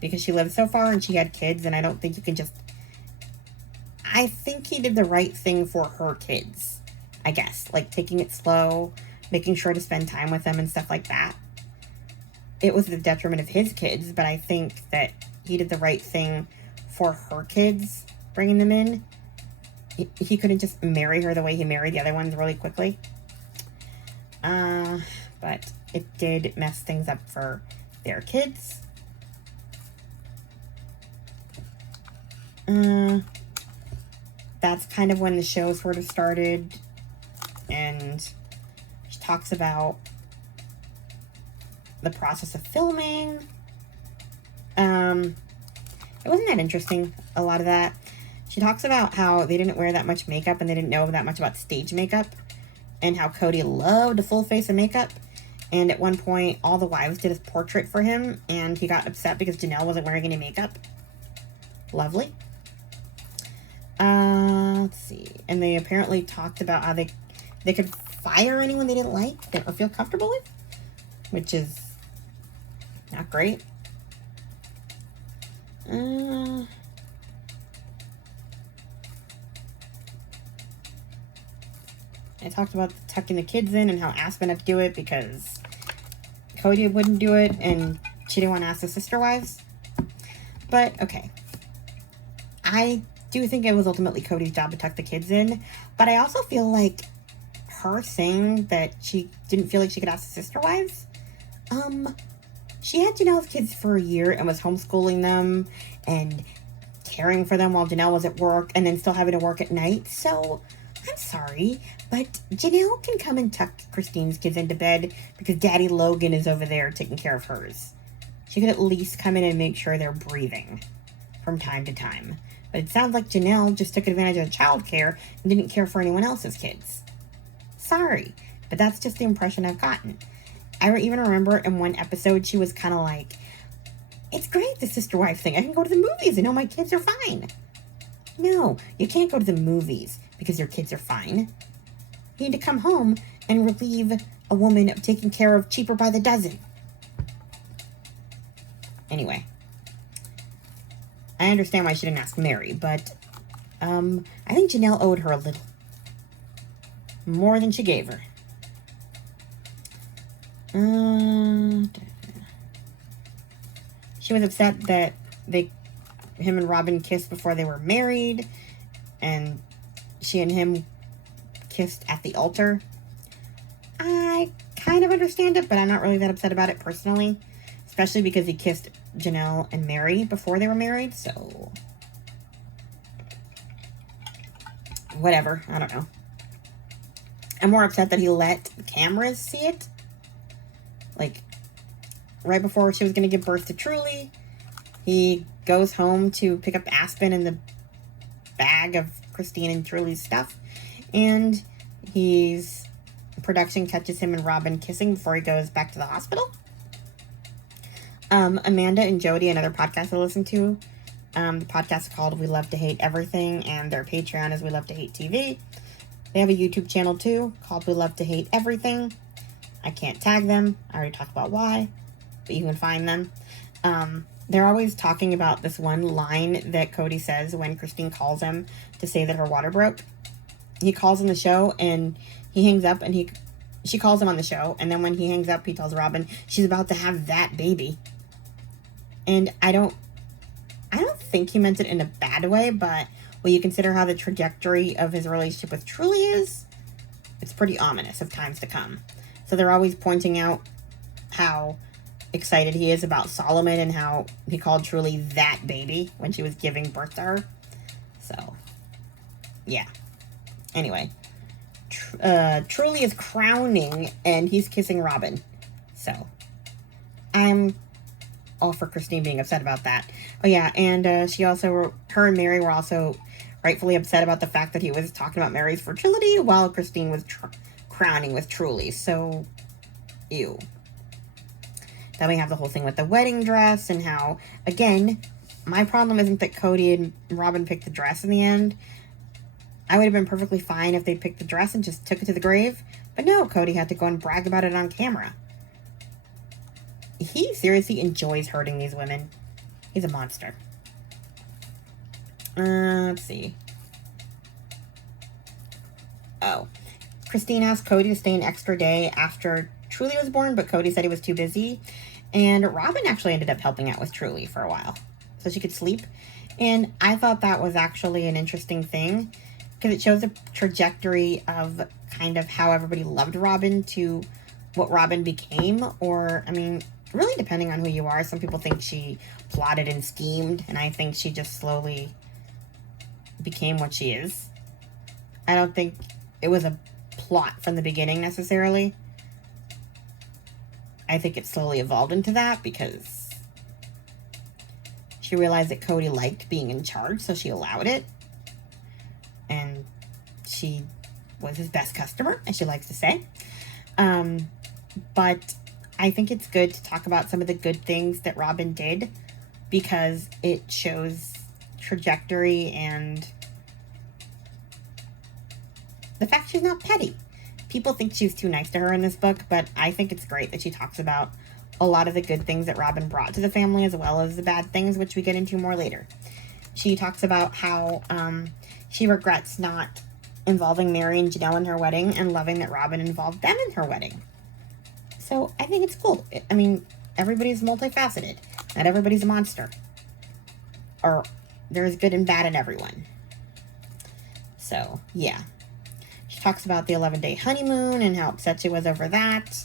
Because she lived so far and she had kids, and I don't think you can just... I think he did the right thing for her kids, I guess. Like, taking it slow, making sure to spend time with them and stuff like that. It was the detriment of his kids, but I think that he did the right thing for her kids, bringing them in. He couldn't just marry her the way he married the other ones really quickly. But it did mess things up for their kids. That's kind of when the show sort of started, and she talks about the process of filming. It wasn't that interesting, a lot of that. She talks about how they didn't wear that much makeup and they didn't know that much about stage makeup, and how Cody loved a full face of makeup. And at one point, all the wives did his portrait for him, and he got upset because Janelle wasn't wearing any makeup. Lovely. Let's see. And they apparently talked about how they could fire anyone they didn't like or feel comfortable with, which is not great. I talked about tucking the kids in and how Aspen had to do it because Cody wouldn't do it and she didn't want to ask the sister wives. But, okay. I do think it was ultimately Cody's job to tuck the kids in, but I also feel like her saying that she didn't feel like she could ask the sister wives, she had Janelle's kids for a year and was homeschooling them and caring for them while Janelle was at work and then still having to work at night. So, I'm sorry, but Janelle can come and tuck Christine's kids into bed because Daddy Logan is over there taking care of hers. She could at least come in and make sure they're breathing from time to time. But it sounds like Janelle just took advantage of childcare and didn't care for anyone else's kids. Sorry, but that's just the impression I've gotten. I even remember in one episode she was kind of like, it's great, the sister-wife thing. I can go to the movies and know my kids are fine. No, you can't go to the movies because your kids are fine. You need to come home and relieve a woman of taking care of cheaper by the dozen. Anyway, I understand why she didn't ask Mary, but I think Janelle owed her a little. More than she gave her. She was upset that him and Robin kissed before they were married, and she and him kissed at the altar. I kind of understand it, but I'm not really that upset about it personally, especially because he kissed Janelle and Mary before they were married, so whatever, I don't know. I'm more upset that he let the cameras see it. Like, right before she was going to give birth to Truly, he goes home to pick up Aspen and the bag of Christine and Truly's stuff, and production catches him and Robin kissing before he goes back to the hospital. Amanda and Jody, another podcast I listen to, the podcast is called We Love to Hate Everything, and their Patreon is We Love to Hate TV. They have a YouTube channel too called We Love to Hate Everything. I can't tag them. I already talked about why, but you can find them. They're always talking about this one line that Cody says when Christine calls him to say that her water broke. He calls on the show and he hangs up, and she calls him on the show, and then when he hangs up, he tells Robin she's about to have that baby. And I don't think he meant it in a bad way, but when you consider how the trajectory of his relationship with Truly is, it's pretty ominous of times to come. So they're always pointing out how excited he is about Solomon and how he called Truly that baby when she was giving birth to her. So, yeah. Anyway, Truly is crowning and he's kissing Robin. So, I'm all for Christine being upset about that. Oh yeah, and her and Mary were also rightfully upset about the fact that he was talking about Mary's fertility while Christine was crowning with Truly. So, ew. Then we have the whole thing with the wedding dress and how, again, my problem isn't that Cody and Robin picked the dress in the end. I would have been perfectly fine if they picked the dress and just took it to the grave. But no, Cody had to go and brag about it on camera. He seriously enjoys hurting these women. He's a monster. Let's see. Oh. Christine asked Cody to stay an extra day after Truly was born, but Cody said he was too busy. And Robin actually ended up helping out with Truly for a while, so she could sleep. And I thought that was actually an interesting thing, because it shows a trajectory of kind of how everybody loved Robin to what Robin became. Or, I mean, really depending on who you are. Some people think she plotted and schemed, and I think she just slowly became what she is. I don't think it was a plot from the beginning necessarily. I think it slowly evolved into that because she realized that Cody liked being in charge, so she allowed it. And she was his best customer, as she likes to say. But I think it's good to talk about some of the good things that Robin did, because it shows trajectory and the fact she's not petty. People think she's too nice to her in this book, but I think it's great that she talks about a lot of the good things that Robin brought to the family, as well as the bad things, which we get into more later. She talks about how she regrets not involving Mary and Janelle in her wedding, and loving that Robin involved them in her wedding. So I think it's cool. I mean, everybody's multifaceted. Not everybody's a monster. Or there's good and bad in everyone. So, yeah. She talks about the 11-day honeymoon and how upset she was over that.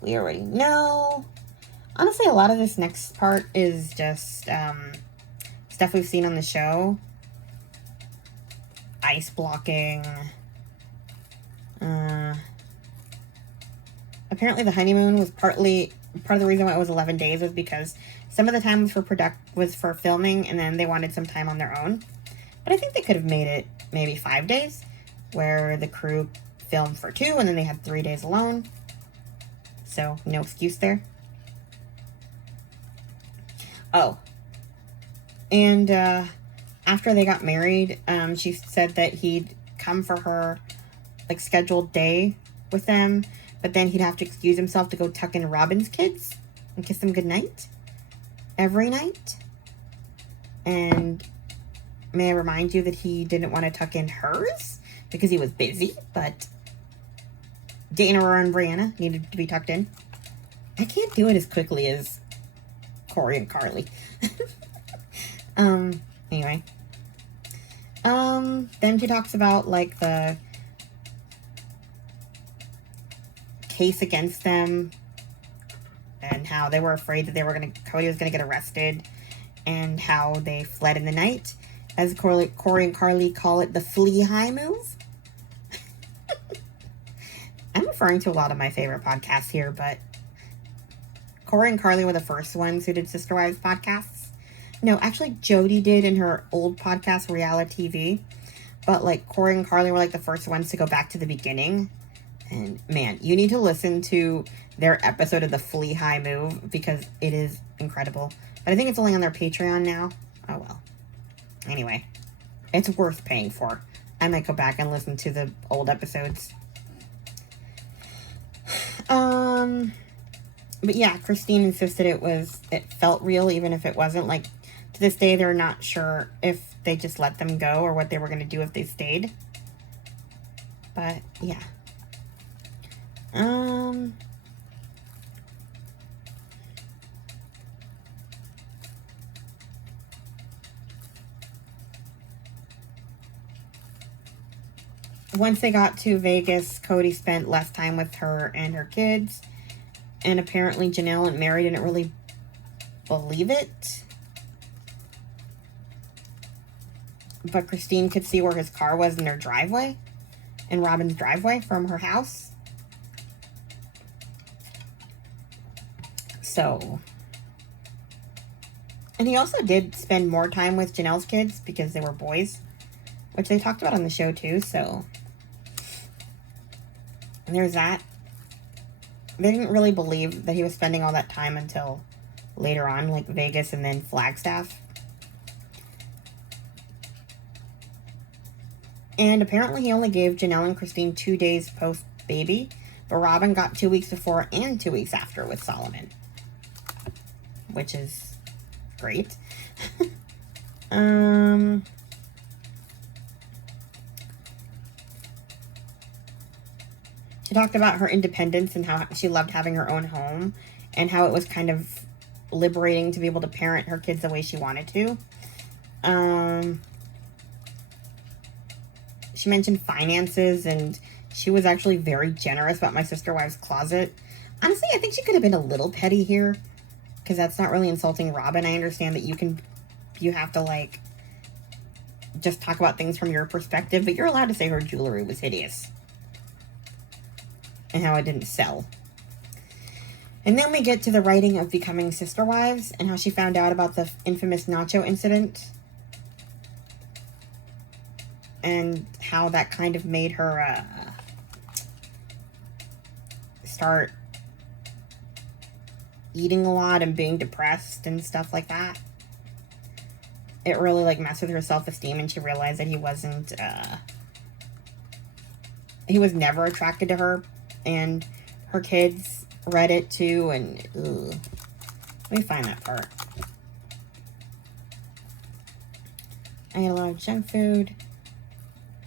We already know. Honestly, a lot of this next part is just stuff we've seen on the show. Ice blocking. Apparently the honeymoon was part of the reason why it was 11 days was because some of the time was for filming, and then they wanted some time on their own. But I think they could have made it maybe 5 days, where the crew filmed for 2 and then they had 3 days alone. So no excuse there. Oh, and after they got married, she said that he'd come for her like scheduled day with them, but then he'd have to excuse himself to go tuck in Robin's kids and kiss them goodnight every night. And may I remind you that he didn't want to tuck in hers because he was busy, but Dana, Aurora, and Brianna needed to be tucked in. I can't do it as quickly as Corey and Carly. Anyway. Then she talks about, like, the case against them and how they were afraid that Cody was gonna get arrested, and how they fled in the night, as Corey and Carly call it, the flee high move. I'm referring to a lot of my favorite podcasts here, but Corey and Carly were the first ones who did Sister Wives podcasts. No, actually Jody did in her old podcast, Reality TV. But like Corey and Carly were like the first ones to go back to the beginning. And man, you need to listen to their episode of the Flee High Move, because it is incredible. But I think it's only on their Patreon now. Oh well. Anyway, it's worth paying for. I might go back and listen to the old episodes. But yeah, Christine insisted it felt real, even if it wasn't. Like, to this day, they're not sure if they just let them go or what they were going to do if they stayed. But yeah. Once they got to Vegas, Cody spent less time with her and her kids. And apparently Janelle and Mary didn't really believe it. But Christine could see where his car was in their driveway. In Robin's driveway from her house. So. And he also did spend more time with Janelle's kids because they were boys. Which they talked about on the show too, so. And there's that. They didn't really believe that he was spending all that time until later on, like Vegas and then Flagstaff. And apparently he only gave Janelle and Christine 2 days post-baby, but Robin got 2 weeks before and 2 weeks after with Solomon. Which is great. She talked about her independence and how she loved having her own home, and how it was kind of liberating to be able to parent her kids the way she wanted to. She mentioned finances, and she was actually very generous about My Sister Wives closet. Honestly, I think she could have been a little petty here, because that's not really insulting Robin. I understand that you have to, like, just talk about things from your perspective, but you're allowed to say her jewelry was hideous. And how it didn't sell. And then we get to the writing of Becoming Sister Wives and how she found out about the infamous nacho incident. And how that kind of made her start eating a lot and being depressed and stuff like that. It really like messed with her self-esteem, and she realized that he was never attracted to her, and her kids read it too, and ugh. Let me find that part. I ate a lot of junk food.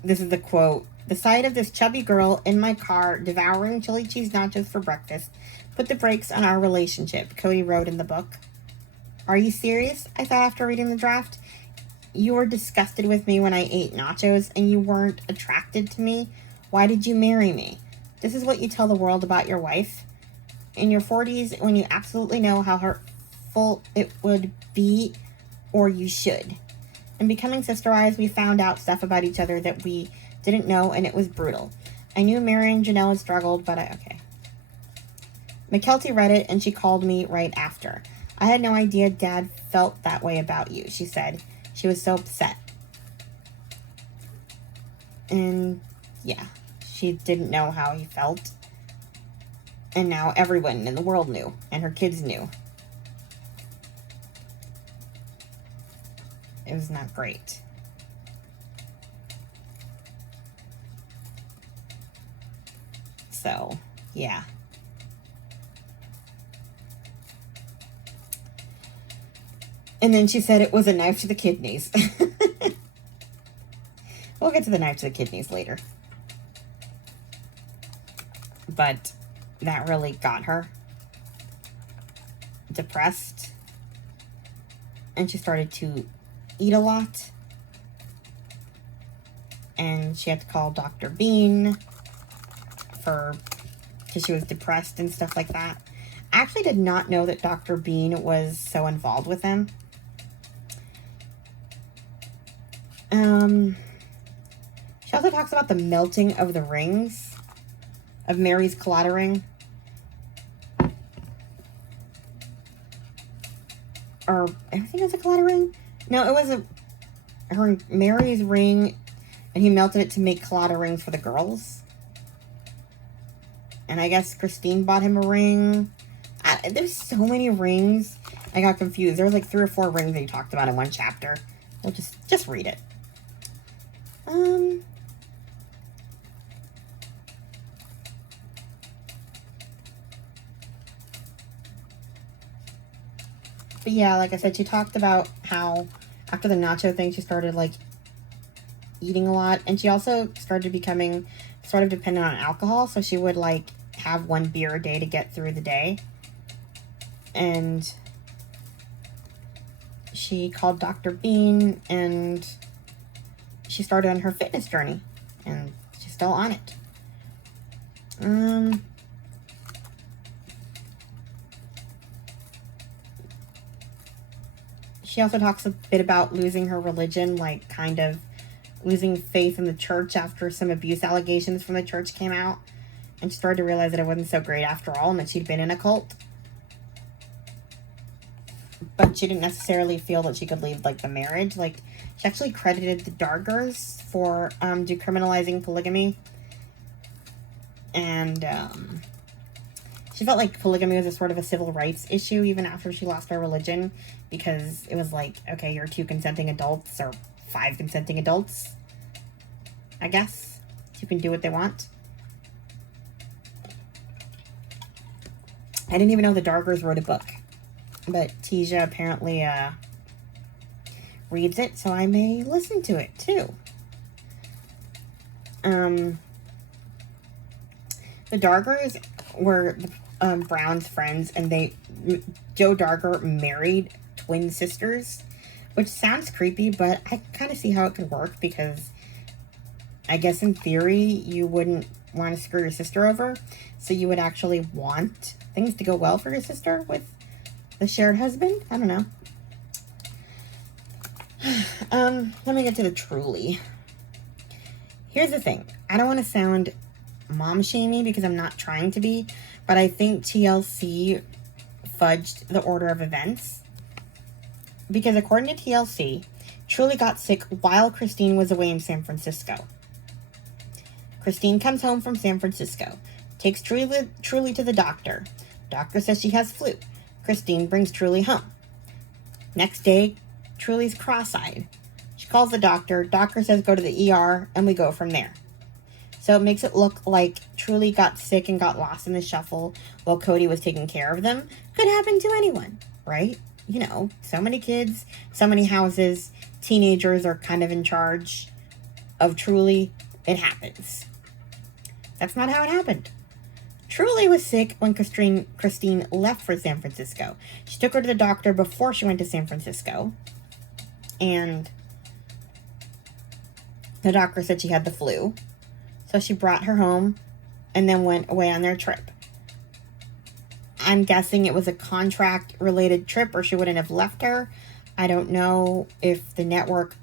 This is the quote. The sight of this chubby girl in my car devouring chili cheese nachos for breakfast put the brakes on our relationship, Cody wrote in the book. Are you serious? I thought after reading the draft. You were disgusted with me when I ate nachos and you weren't attracted to me. Why did you marry me? This is what you tell the world about your wife? In your 40s, when you absolutely know how hurtful it would be, or you should. In Becoming Sister Wives, we found out stuff about each other that we didn't know, and it was brutal. I knew Mary and Janelle had struggled, but okay. McKelty read it, and she called me right after. I had no idea Dad felt that way about you, she said. She was so upset. And, yeah, she didn't know how he felt. And now everyone in the world knew, and her kids knew. It was not great. So, yeah. And then she said it was a knife to the kidneys. We'll get to the knife to the kidneys later. But that really got her depressed. And she started to eat a lot. And she had to call Dr. Bean because she was depressed and stuff like that. I actually did not know that Dr. Bean was so involved with them. She also talks about the melting of the rings of Mary's collada ring. Or I think it was a collada ring. No, it was Mary's ring, and he melted it to make collada rings for the girls. And I guess Christine bought him a ring. There's so many rings. I got confused. There was like 3 or 4 rings that he talked about in one chapter. We'll just read it. But yeah, like I said, she talked about how after the nacho thing, she started like eating a lot. And she also started becoming sort of dependent on alcohol. So she would like have 1 beer a day to get through the day. And she called Dr. Bean and she started on her fitness journey. And she's still on it. She also talks a bit about losing her religion, like kind of losing faith in the church after some abuse allegations from the church came out. And she started to realize that it wasn't so great after all and that she'd been in a cult. But she didn't necessarily feel that she could leave, like, the marriage. Like, she actually credited the Dargers for decriminalizing polygamy. And she felt like polygamy was a sort of a civil rights issue even after she lost her religion. Because it was like, okay, you're 2 consenting adults or 5 consenting adults, I guess. You can do what they want. I didn't even know the Dargers wrote a book. But Tisha apparently reads it, so I may listen to it too. The Dargers were Brown's friends, and Joe Darger married twin sisters, which sounds creepy, but I kind of see how it could work because I guess in theory you wouldn't want to screw your sister over, so you would actually want things to go well for your sister with the shared husband. I don't know. Let me get to the truly. Here's the thing. I don't want to sound mom-shamey because I'm not trying to be, but I think TLC fudged the order of events. Because according to TLC, Truly got sick while Christine was away in San Francisco. Christine comes home from San Francisco, takes Truly to the doctor. Doctor says she has flu. Christine brings Truly home. Next day, Truly's cross-eyed. She calls the doctor. Doctor says go to the ER, and we go from there. So it makes it look like Truly got sick and got lost in the shuffle while Cody was taking care of them. Could happen to anyone, right? You know, so many kids, so many houses, teenagers are kind of in charge of Truly. It happens. That's not how it happened. Truly was sick when Christine left for San Francisco. She took her to the doctor before she went to San Francisco. And the doctor said she had the flu. So she brought her home and then went away on their trip. I'm guessing it was a contract-related trip or she wouldn't have left her. I don't know if the network,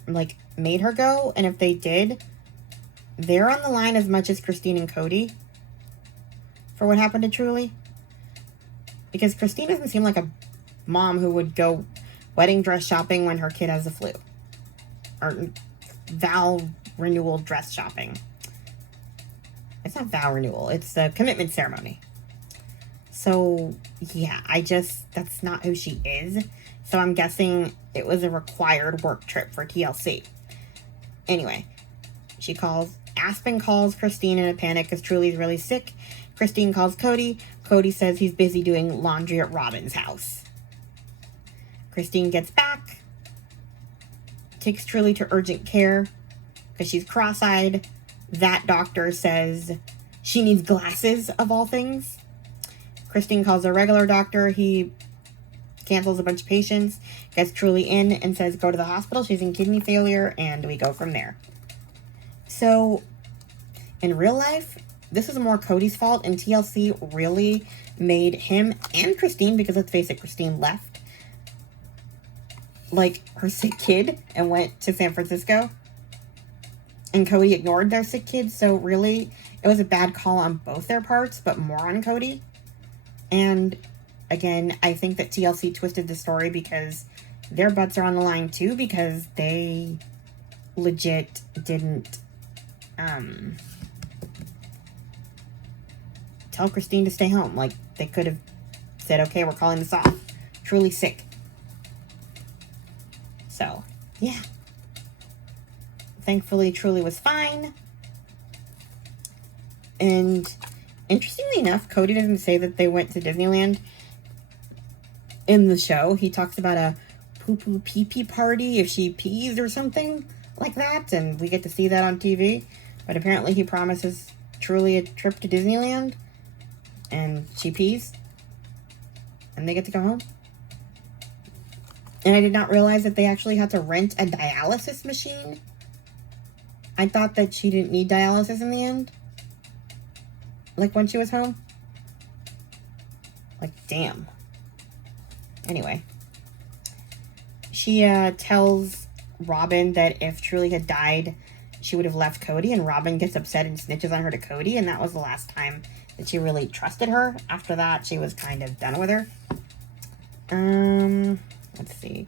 made her go. And if they did, they're on the line as much as Christine and Cody for what happened to Truly. Because Christine doesn't seem like a mom who would go wedding dress shopping when her kid has the flu. Or vow renewal dress shopping. It's not vow renewal. It's the commitment ceremony. So, yeah, that's not who she is. So I'm guessing it was a required work trip for TLC. Anyway, Aspen calls Christine in a panic because Truly's really sick. Christine calls Cody. Cody says he's busy doing laundry at Robin's house. Christine gets back, takes Truly to urgent care because she's cross-eyed. That doctor says she needs glasses, of all things. Christine calls a regular doctor. He cancels a bunch of patients, gets Truly in, and says go to the hospital. She's in kidney failure, and we go from there. So, in real life, this is more Cody's fault, and TLC really made him and Christine, because let's face it, Christine left, like her sick kid and went to San Francisco. And Cody ignored their sick kid, so really, it was a bad call on both their parts, but more on Cody. And again, I think that TLC twisted the story because their butts are on the line too, because they legit didn't tell Christine to stay home. Like, they could have said, okay, we're calling this off. Truly sick. So, yeah. Thankfully, Truly was fine. And interestingly enough, Cody doesn't say that they went to Disneyland in the show. He talks about a poo-poo pee-pee party if she pees or something like that. And we get to see that on TV. But apparently he promises Truly a trip to Disneyland. And she pees. And they get to go home. And I did not realize that they actually had to rent a dialysis machine. I thought that she didn't need dialysis in the end. Like when she was home. Like, damn. Anyway. She tells Robin that if Truly had died, she would have left Cody. And Robin gets upset and snitches on her to Cody. And that was the last time that she really trusted her. After that, she was kind of done with her. Let's see.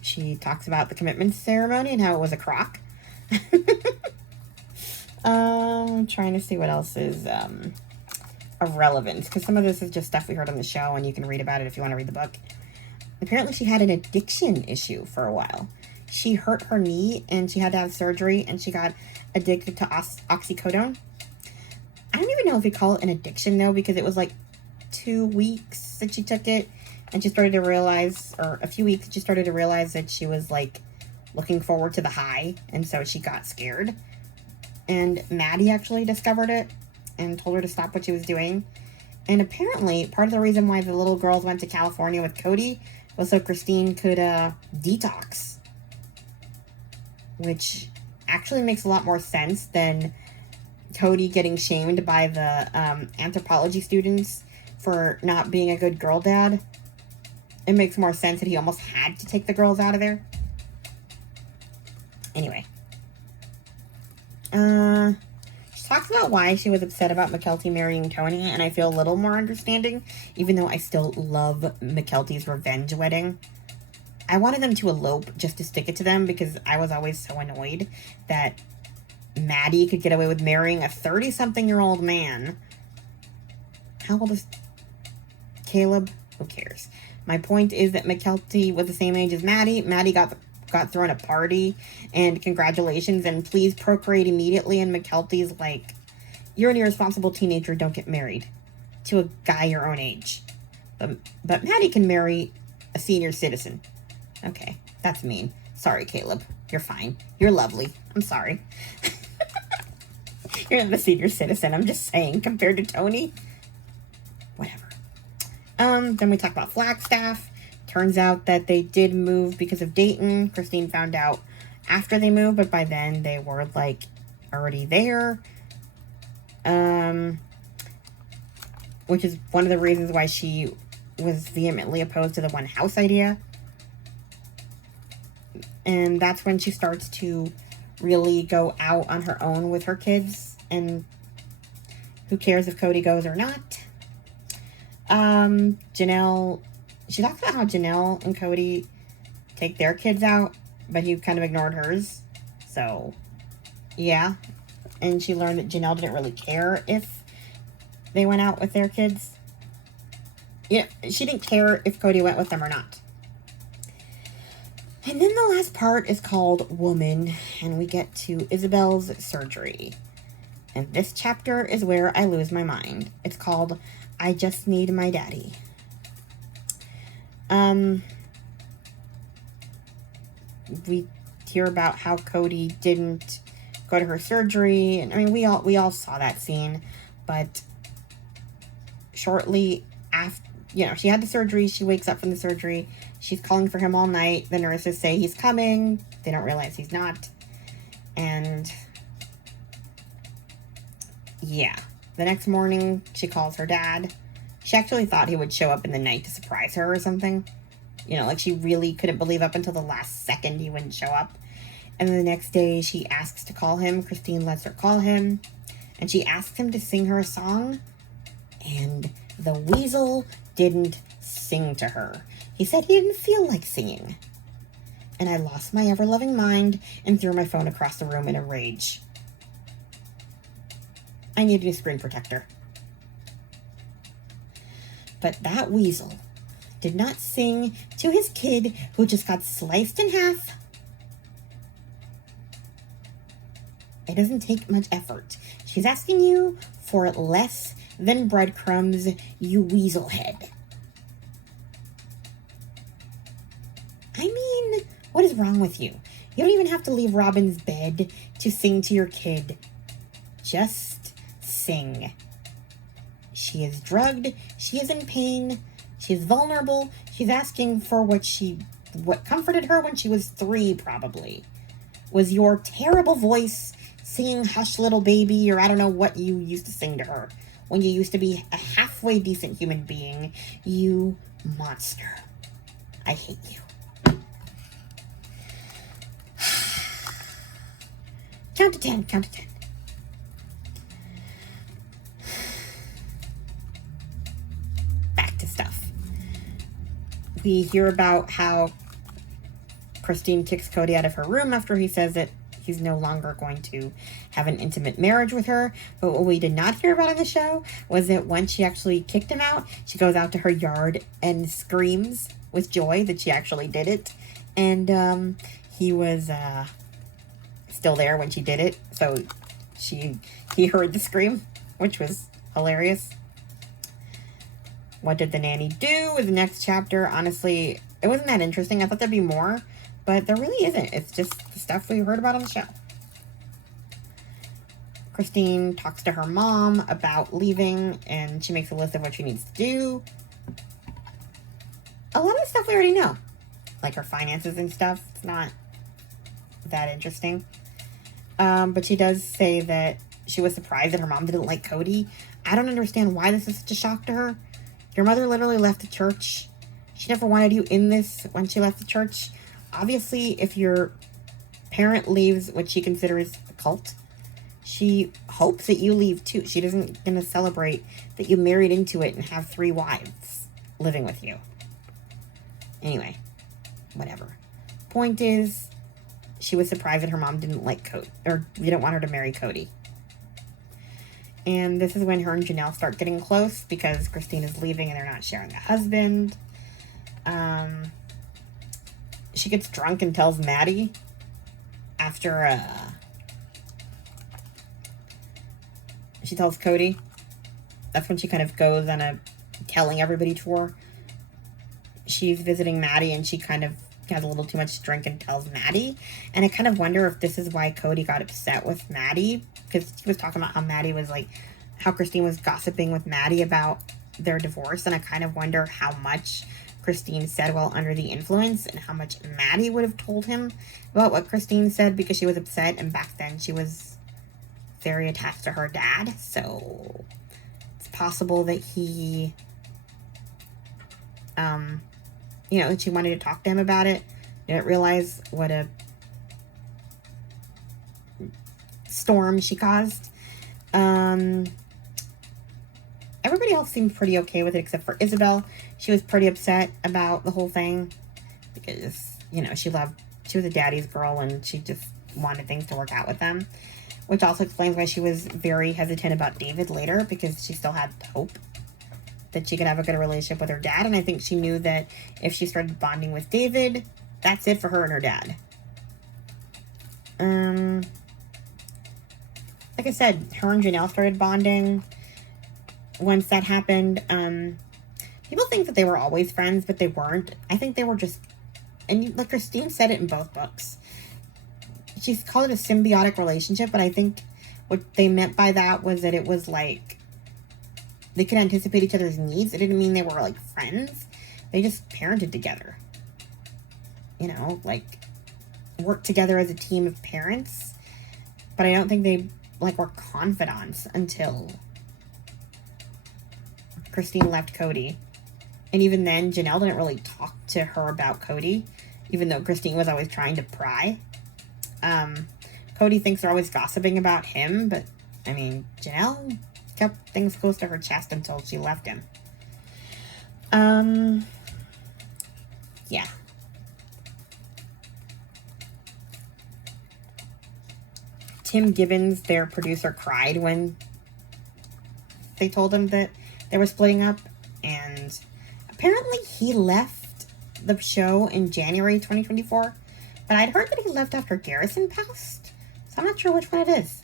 She talks about the commitment ceremony and how it was a crock. I'm trying to see what else is of relevance, because some of this is just stuff we heard on the show, and you can read about it if you want to read the book. Apparently, she had an addiction issue for a while. She hurt her knee, and she had to have surgery, and she got addicted to oxycodone. I don't even know if we call it an addiction, though, because it was like 2 weeks that she took it, and she started to realize, or a few weeks, she started to realize that she was, like, looking forward to the high, and so she got scared. And Maddie actually discovered it and told her to stop what she was doing. And apparently, part of the reason why the little girls went to California with Cody was so Christine could detox. Which actually makes a lot more sense than Cody getting shamed by the anthropology students for not being a good girl dad. It makes more sense that he almost had to take the girls out of there. Anyway. She talks about why she was upset about Mykelti marrying Tony, and I feel a little more understanding, even though I still love Mykelti's revenge wedding. I wanted them to elope just to stick it to them, because I was always so annoyed that Maddie could get away with marrying a 30-something-year-old man. How old is Caleb? Who cares? My point is that Mykelti was the same age as Maddie. Maddie got thrown a party, and congratulations, and please procreate immediately. And Mykelti's like, you're an irresponsible teenager, don't get married to a guy your own age. But Maddie can marry a senior citizen. Okay, that's mean. Sorry, Caleb. You're fine. You're lovely. I'm sorry. You're not a senior citizen. I'm just saying, compared to Tony. Whatever. Then we talk about Flagstaff. Turns out that they did move because of Dayton. Christine found out after they moved, but by then they were, like, already there. Which is one of the reasons why she was vehemently opposed to the one house idea. And that's when she starts to really go out on her own with her kids. And who cares if Cody goes or not? Janelle, she talks about how Janelle and Cody take their kids out, but he kind of ignored hers. So, yeah. And she learned that Janelle didn't really care if they went out with their kids. Yeah, she didn't care if Cody went with them or not. And then the last part is called Woman, and we get to Isabel's surgery. And this chapter is where I lose my mind. It's called I Just Need My Daddy. We hear about how Cody didn't go to her surgery, and I mean we all saw that scene, but shortly after, she had the surgery, she wakes up from the surgery, she's calling for him all night, the nurses say he's coming, they don't realize he's not, and yeah, the next morning she calls her dad. She actually thought he would show up in the night to surprise her or something. Like she really couldn't believe up until the last second he wouldn't show up. And then the next day she asks to call him. Christine lets her call him. And she asks him to sing her a song. And the weasel didn't sing to her. He said he didn't feel like singing. And I lost my ever-loving mind and threw my phone across the room in a rage. I need a new screen protector. But that weasel did not sing to his kid who just got sliced in half. It doesn't take much effort. She's asking you for less than breadcrumbs, you weasel head. I mean, what is wrong with you? You don't even have to leave Robin's bed to sing to your kid. Just sing. She is drugged. She is in pain. She is vulnerable. She's asking for what comforted her when she was 3, probably. Was your terrible voice singing Hush Little Baby, or I don't know what you used to sing to her when you used to be a halfway decent human being. You monster. I hate you. Count to 10, count to 10. Back to stuff. We hear about how Christine kicks Cody out of her room after he says that he's no longer going to have an intimate marriage with her. But what we did not hear about in the show was that once she actually kicked him out, she goes out to her yard and screams with joy that she actually did it. And he was still there when she did it. So he heard the scream, which was hilarious. What did the nanny do in the next chapter? Honestly, it wasn't that interesting. I thought there'd be more, but there really isn't. It's just the stuff we heard about on the show. Christine talks to her mom about leaving, and she makes a list of what she needs to do. A lot of stuff we already know, like her finances and stuff. It's not that interesting. But she does say that she was surprised that her mom didn't like Cody. I don't understand why this is such a shock to her. Your mother literally left the church. She never wanted you in this when she left the church. Obviously, if your parent leaves what she considers a cult, She hopes that you leave too. She doesn't gonna celebrate that you married into it and have 3 wives living with you. Anyway, whatever. Point is, she was surprised that her mom didn't like Cody, or didn't want her to marry Cody. And this is when her and Janelle start getting close because Christine is leaving and they're not sharing the husband. She gets drunk and tells Maddie after she tells Cody. That's when she kind of goes on a telling everybody tour. She's visiting Maddie and she kind of has a little too much drink and tells Maddie. And I kind of wonder if this is why Cody got upset with Maddie, because he was talking about how Maddie was like, how Christine was gossiping with Maddie about their divorce. And I kind of wonder how much Christine said while under the influence and how much Maddie would have told him about what Christine said, because she was upset. And back then she was very attached to her dad. So it's possible that he, that she wanted to talk to him about it. Didn't realize what a storm she caused. Everybody else seemed pretty okay with it except for Isabel. She was pretty upset about the whole thing because, she was a daddy's girl and she just wanted things to work out with them, which also explains why she was very hesitant about David later, because she still had hope that she could have a good relationship with her dad. And I think she knew that if she started bonding with David, that's it for her and her dad. Like I said, her and Janelle started bonding once that happened. People think that they were always friends, but they weren't. I think they were just, and like Christine said it in both books, she's called it a symbiotic relationship, but I think what they meant by that was that it was like they could anticipate each other's needs. It didn't mean they were like friends. They just parented together. Like worked together as a team of parents. But I don't think they were confidants until Christine left Cody. And even then, Janelle didn't really talk to her about Cody, even though Christine was always trying to pry. Cody thinks they're always gossiping about him, but Janelle kept things close to her chest until she left him. Yeah. Tim Gibbons, their producer, cried when they told him that they were splitting up, and apparently he left the show in January 2024, but I'd heard that he left after Garrison passed, so I'm not sure which one it is.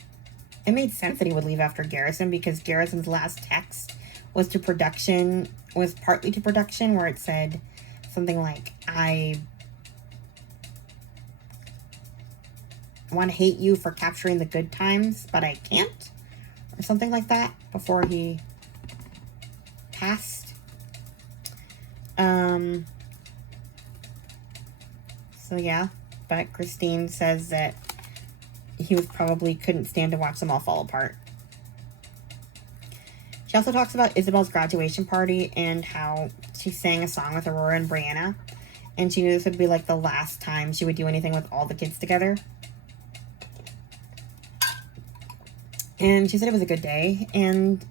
It made sense that he would leave after Garrison, because Garrison's last text was partly to production, where it said something like, I want to hate you for capturing the good times, but I can't, or something like that, before he passed. So yeah, but Christine says that he couldn't stand to watch them all fall apart. She also talks about Isabel's graduation party and how she sang a song with Aurora and Brianna, and she knew this would be the last time she would do anything with all the kids together. And she said it was a good day, and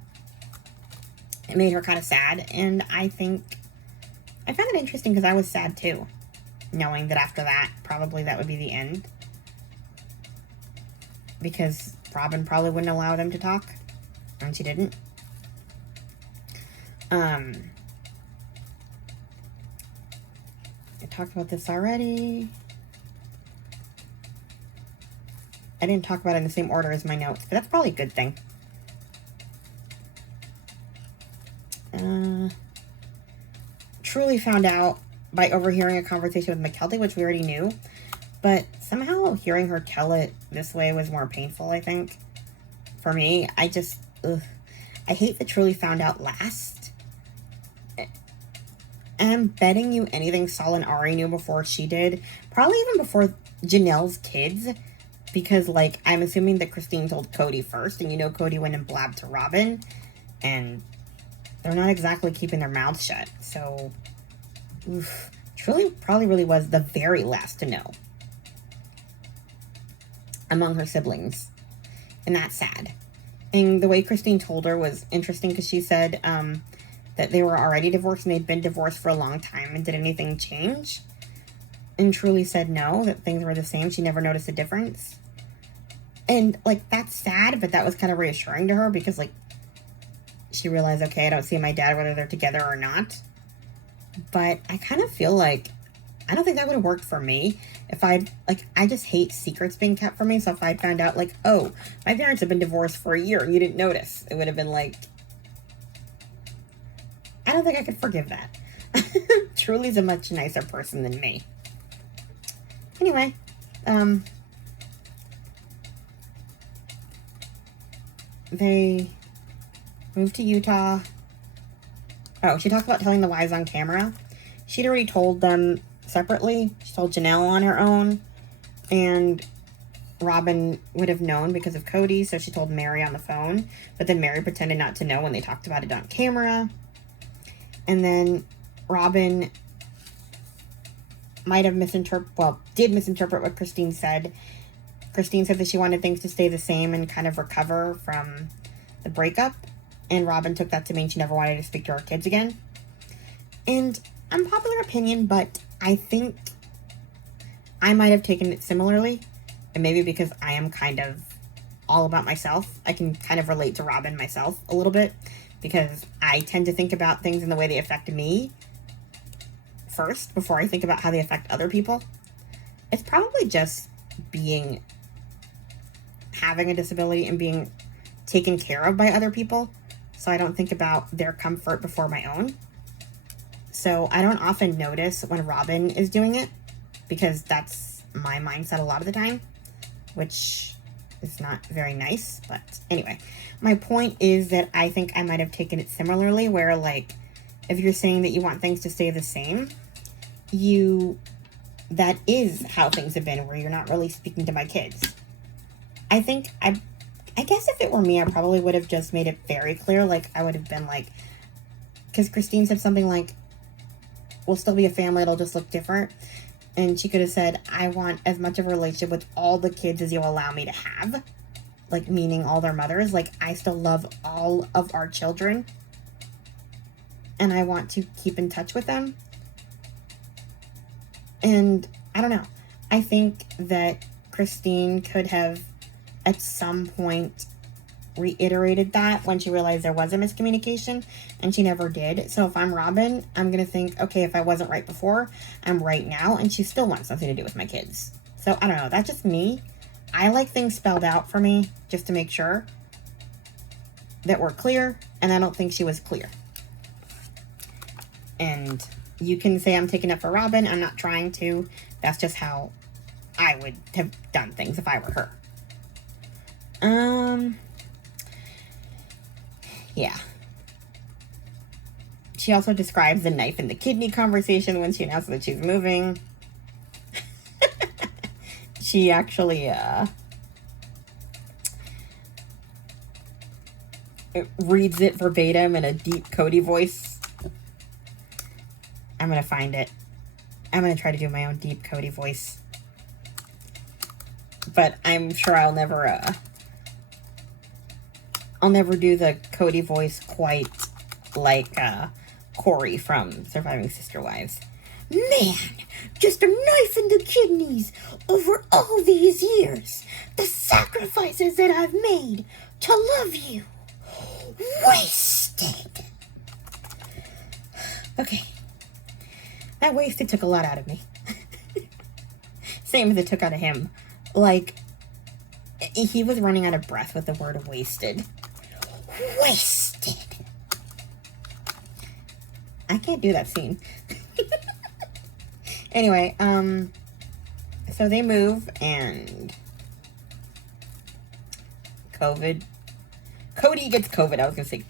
it made her kind of sad. And I found it interesting because I was sad too, knowing that after that, probably that would be the end. Because Robin probably wouldn't allow them to talk, and she didn't. I talked about this already. I didn't talk about it in the same order as my notes, but that's probably a good thing. Truly found out by overhearing a conversation with McKelty, which we already knew, but somehow hearing her tell it this way was more painful, I think. For me, I hate that Truly found out last. And I'm betting you anything Saul and Ari knew before she did. Probably even before Janelle's kids. Because, I'm assuming that Christine told Cody first, and Cody went and blabbed to Robin, and they're not exactly keeping their mouths shut. So, Truly probably really was the very last to know among her siblings. And that's sad. And the way Christine told her was interesting because she said that they were already divorced and they'd been divorced for a long time. And did anything change? And Truly said no, that things were the same. She never noticed a difference. And, like, that's sad, but that was kind of reassuring to her because, like, she realized, okay, I don't see my dad whether they're together or not. But I kind of feel like, I don't think that would have worked for me if I'd, like, I just hate secrets being kept from me. So if I'd found out, like, oh, my parents have been divorced for a year and you didn't notice, it would have been like, I don't think I could forgive that. Truly's a much nicer person than me. Anyway, they moved to Utah. Oh, she talked about telling the wives on camera. She'd already told them separately. She told Janelle on her own. And Robin would have known because of Cody, so she told Mary on the phone. But then Mary pretended not to know when they talked about it on camera. And then Robin might have did misinterpret what Christine said. Christine said that she wanted things to stay the same and kind of recover from the breakup. And Robin took that to mean she never wanted to speak to her kids again. And unpopular opinion, but I think I might have taken it similarly. And maybe because I am kind of all about myself, I can kind of relate to Robin myself a little bit. Because I tend to think about things in the way they affect me first before I think about how they affect other people. It's probably just having a disability and being taken care of by other people. So I don't think about their comfort before my own. So I don't often notice when Robin is doing it because that's my mindset a lot of the time, which is not very nice. But anyway, my point is that I think I might have taken it similarly where, like, if you're saying that you want things to stay the same, that is how things have been, where you're not really speaking to my kids. I guess if it were me, I probably would have just made it very clear. Like, I would have been like, because Christine said something like, we'll still be a family, it'll just look different. And she could have said, I want as much of a relationship with all the kids as you'll allow me to have. Like, meaning all their mothers. Like, I still love all of our children. And I want to keep in touch with them. And I don't know. I think that Christine could have at some point reiterated that when she realized there was a miscommunication, and she never did. So if I'm Robin, I'm going to think, okay, if I wasn't right before, I'm right now, and she still wants something to do with my kids. So I don't know. That's just me. I like things spelled out for me just to make sure that we're clear, and I don't think she was clear. And you can say I'm taking up for Robin. I'm not trying to. That's just how I would have done things if I were her. Yeah. She also describes the knife and the kidney conversation when she announced that she's moving. She actually, reads it verbatim in a deep Cody voice. I'm gonna find it. I'm gonna try to do my own deep Cody voice. But I'm sure I'll never do the Cody voice quite like Corey from Surviving Sister Wives. Man, just a knife in the kidneys over all these years. The sacrifices that I've made to love you. Wasted. Okay. That wasted took a lot out of me. Same as it took out of him. Like, he was running out of breath with the word wasted. Wasted. I can't do that scene. Anyway, so they move and Cody gets COVID. I was gonna say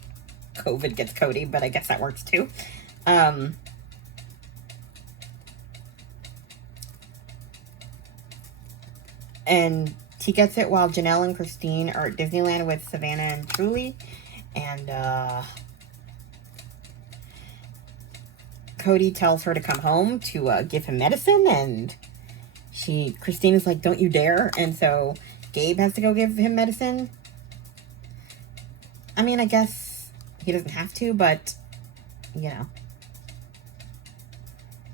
COVID gets Cody, but I guess that works too. And he gets it while Janelle and Christine are at Disneyland with Savannah and Truly. And Cody tells her to come home to give him medicine. And Christine is like, don't you dare. And so Gabe has to go give him medicine. I mean, I guess he doesn't have to, but, you know,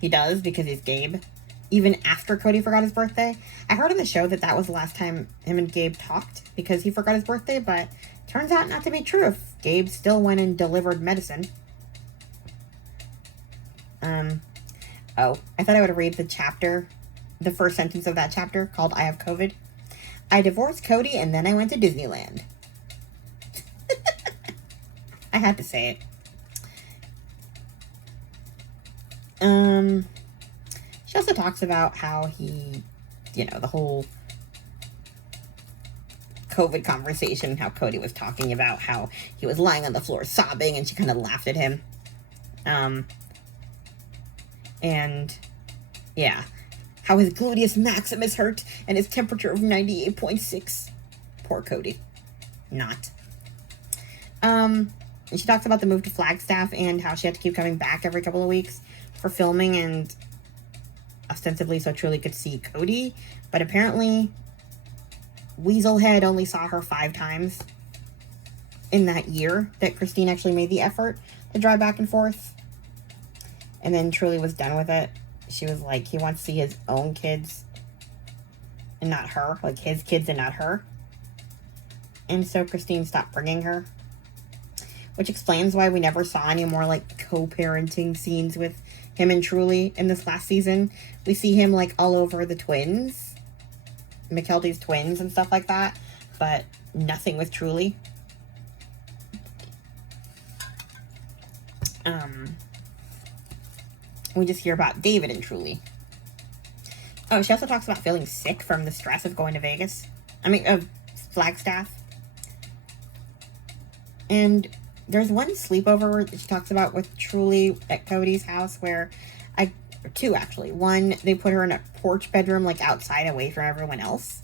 he does because he's Gabe. Even after Cody forgot his birthday. I heard on the show that that was the last time him and Gabe talked because he forgot his birthday, but turns out not to be true if Gabe still went and delivered medicine. Oh, I thought I would read the chapter, the first sentence of that chapter called I Have COVID. I divorced Cody and then I went to Disneyland. I had to say it. She also talks about how he, you know, the whole COVID conversation, how Cody was talking about how he was lying on the floor sobbing, and she kind of laughed at him. And yeah, how his gluteus maximus hurt and his temperature of 98.6. Poor Cody. Not. And she talks about the move to Flagstaff and how she had to keep coming back every couple of weeks for filming, and ostensibly so Truly could see Cody, but apparently Weaselhead only saw her 5 times in that year that Christine actually made the effort to drive back and forth. And then Truly was done with it. She was like, he wants to see his own kids and not her, like his kids and not her. And so Christine stopped bringing her, which explains why we never saw any more like co-parenting scenes with him and Truly in this last season. We see him like all over the twins, McKelty's twins and stuff like that, but nothing with Truly. We just hear about David and Truly. Oh, she also talks about feeling sick from the stress of going to Vegas. Of Flagstaff. And there's one sleepover that she talks about with Truly at Cody's house where two actually. One, they put her in a porch bedroom, like outside away from everyone else.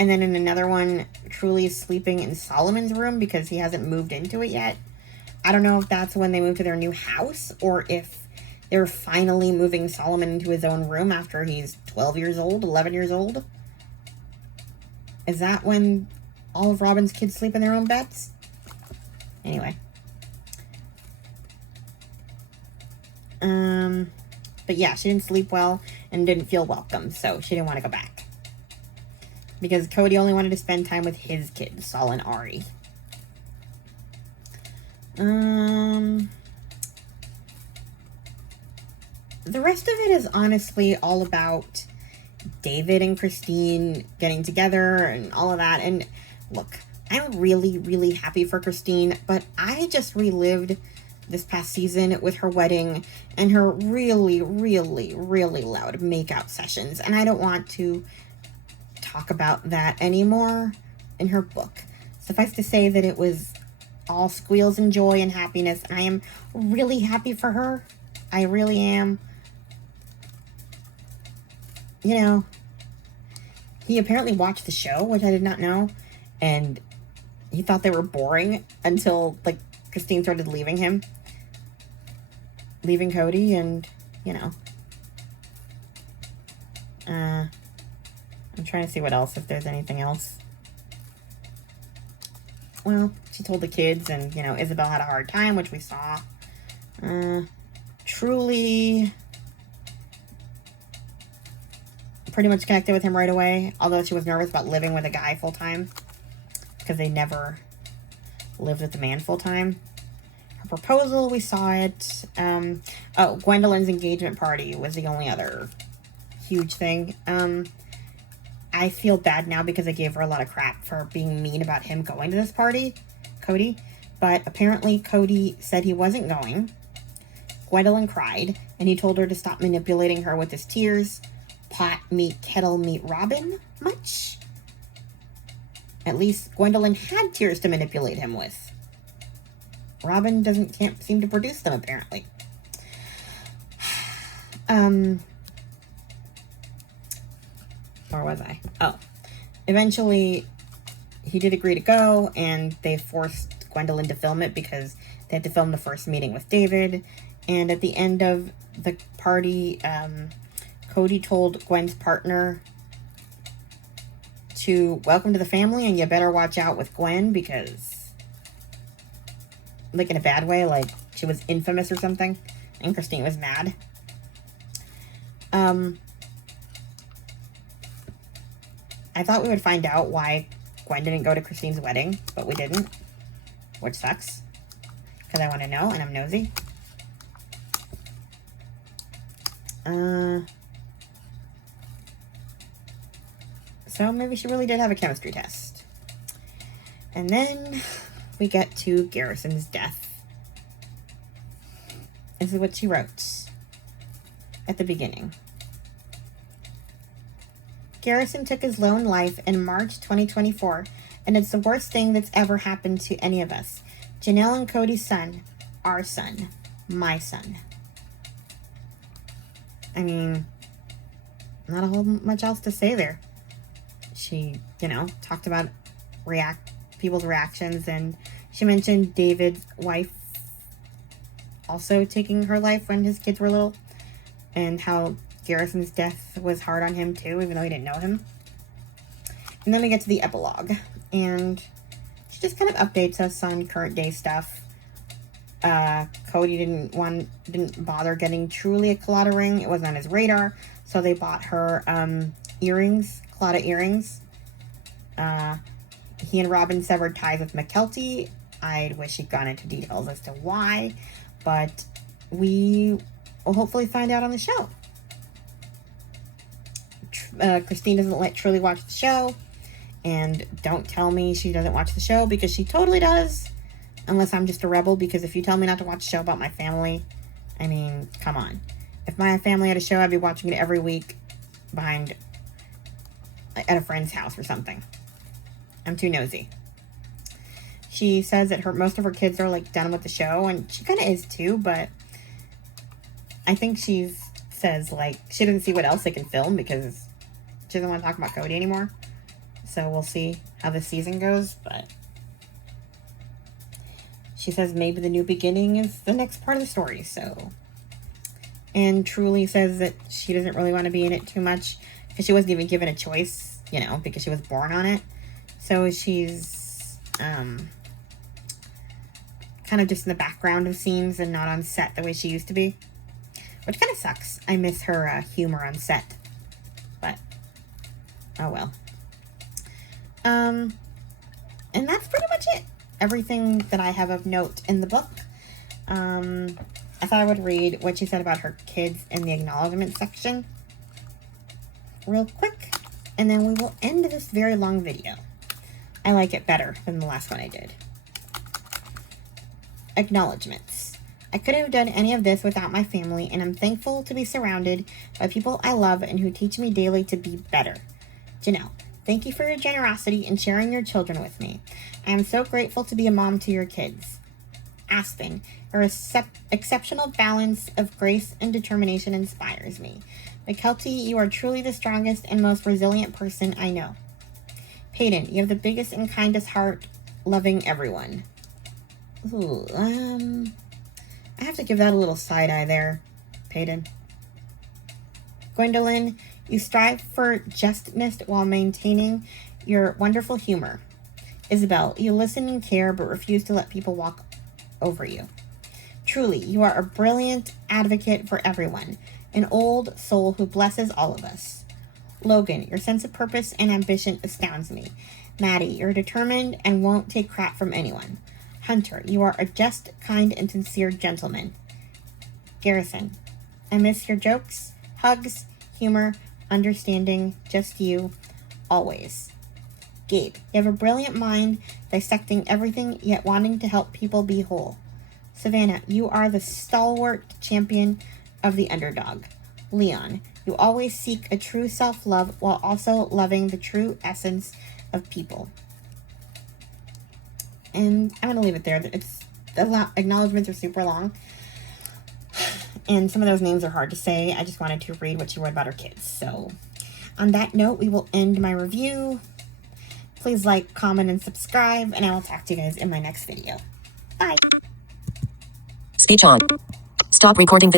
And then in another one, Truly is sleeping in Solomon's room because he hasn't moved into it yet. I don't know if that's when they moved to their new house or if they're finally moving Solomon into his own room after he's 12 years old, 11 years old. Is that when all of Robin's kids sleep in their own beds? Anyway. But yeah, she didn't sleep well and didn't feel welcome, so she didn't want to go back. Because Cody only wanted to spend time with his kids, Saul and Ari. The rest of it is honestly all about David and Christine getting together and all of that. And look, I'm really, really happy for Christine, but I just relived this past season with her wedding and her really, really, really loud makeout sessions. And I don't want to talk about that anymore in her book. Suffice to say that it was all squeals and joy and happiness. And I am really happy for her. I really am. You know, he apparently watched the show, which I did not know, and he thought they were boring until, like, Christine started leaving Cody, and, you know. I'm trying to see what else, if there's anything else. Well, she told the kids, and, you know, Isabel had a hard time, which we saw. Truly pretty much connected with him right away, although she was nervous about living with a guy full-time because they never lived with the man full-time. Her proposal, we saw it. Gwendolyn's engagement party was the only other huge thing. I feel bad now because I gave her a lot of crap for being mean about him going to this party, Cody, but apparently Cody said he wasn't going. Gwendolyn cried, and he told her to stop manipulating her with his tears. Pot meet kettle meet Robin much? At least Gwendolyn had tears to manipulate him with. Robin can't seem to produce them, apparently. Where was I? Oh. Eventually, he did agree to go, and they forced Gwendolyn to film it because they had to film the first meeting with David. And at the end of the party, Cody told Gwen's partner to welcome to the family, and you better watch out with Gwen because like in a bad way, like she was infamous or something, and Christine was mad. I thought we would find out why Gwen didn't go to Christine's wedding, but we didn't, which sucks, because I want to know, and I'm nosy. So maybe she really did have a chemistry test. And then we get to Garrison's death. This is what she wrote at the beginning. Garrison took his lone life in March 2024, and it's the worst thing that's ever happened to any of us. Janelle and Cody's son, our son, my son. I mean, not a whole much else to say there. She, talked about people's reactions, and she mentioned David's wife also taking her life when his kids were little, and how Garrison's death was hard on him too, even though he didn't know him. And then we get to the epilogue, and she just kind of updates us on current day stuff. Cody didn't bother getting Truly a Collada ring. It wasn't on his radar, so they bought her earrings, Collada earrings. He and Robin severed ties with McKelty. I wish he'd gone into details as to why, but we will hopefully find out on the show. Christine doesn't let Truly watch the show, and don't tell me she doesn't watch the show, because she totally does, unless I'm just a rebel, because if you tell me not to watch a show about my family, I mean, come on. If my family had a show, I'd be watching it every week at a friend's house or something. I'm too nosy. She says that most of her kids are like done with the show, and she kind of is too, but I think she says like she doesn't see what else they can film because she doesn't want to talk about Cody anymore. So we'll see how this season goes, but she says maybe the new beginning is the next part of the story. So, and Truly says that she doesn't really want to be in it too much because she wasn't even given a choice, because she was born on it. So she's kind of just in the background of scenes and not on set the way she used to be, which kind of sucks. I miss her humor on set, but oh well. And that's pretty much it. Everything that I have of note in the book. I thought I would read what she said about her kids in the acknowledgement section real quick, and then we will end this very long video. I like it better than the last one I did. Acknowledgements. I couldn't have done any of this without my family, and I'm thankful to be surrounded by people I love and who teach me daily to be better. Janelle, thank you for your generosity and sharing your children with me. I am so grateful to be a mom to your kids. Aspen, your exceptional balance of grace and determination inspires me. McKelty, you are truly the strongest and most resilient person I know. Peyton, you have the biggest and kindest heart, loving everyone. Ooh, I have to give that a little side eye there, Peyton. Gwendolyn, you strive for justness while maintaining your wonderful humor. Isabel, you listen and care but refuse to let people walk over you. Truly, you are a brilliant advocate for everyone, an old soul who blesses all of us. Logan, your sense of purpose and ambition astounds me. Maddie, you're determined and won't take crap from anyone. Hunter, you are a just, kind, and sincere gentleman. Garrison, I miss your jokes, hugs, humor, understanding, just you, always. Gabe, you have a brilliant mind, dissecting everything, yet wanting to help people be whole. Savannah, you are the stalwart champion of the underdog. Leon, you always seek a true self-love while also loving the true essence of people. And I'm going to leave it there. The acknowledgements are super long. And some of those names are hard to say. I just wanted to read what she wrote about her kids. So on that note, we will end my review. Please like, comment, and subscribe. And I will talk to you guys in my next video. Bye. Speech on. Stop recording video.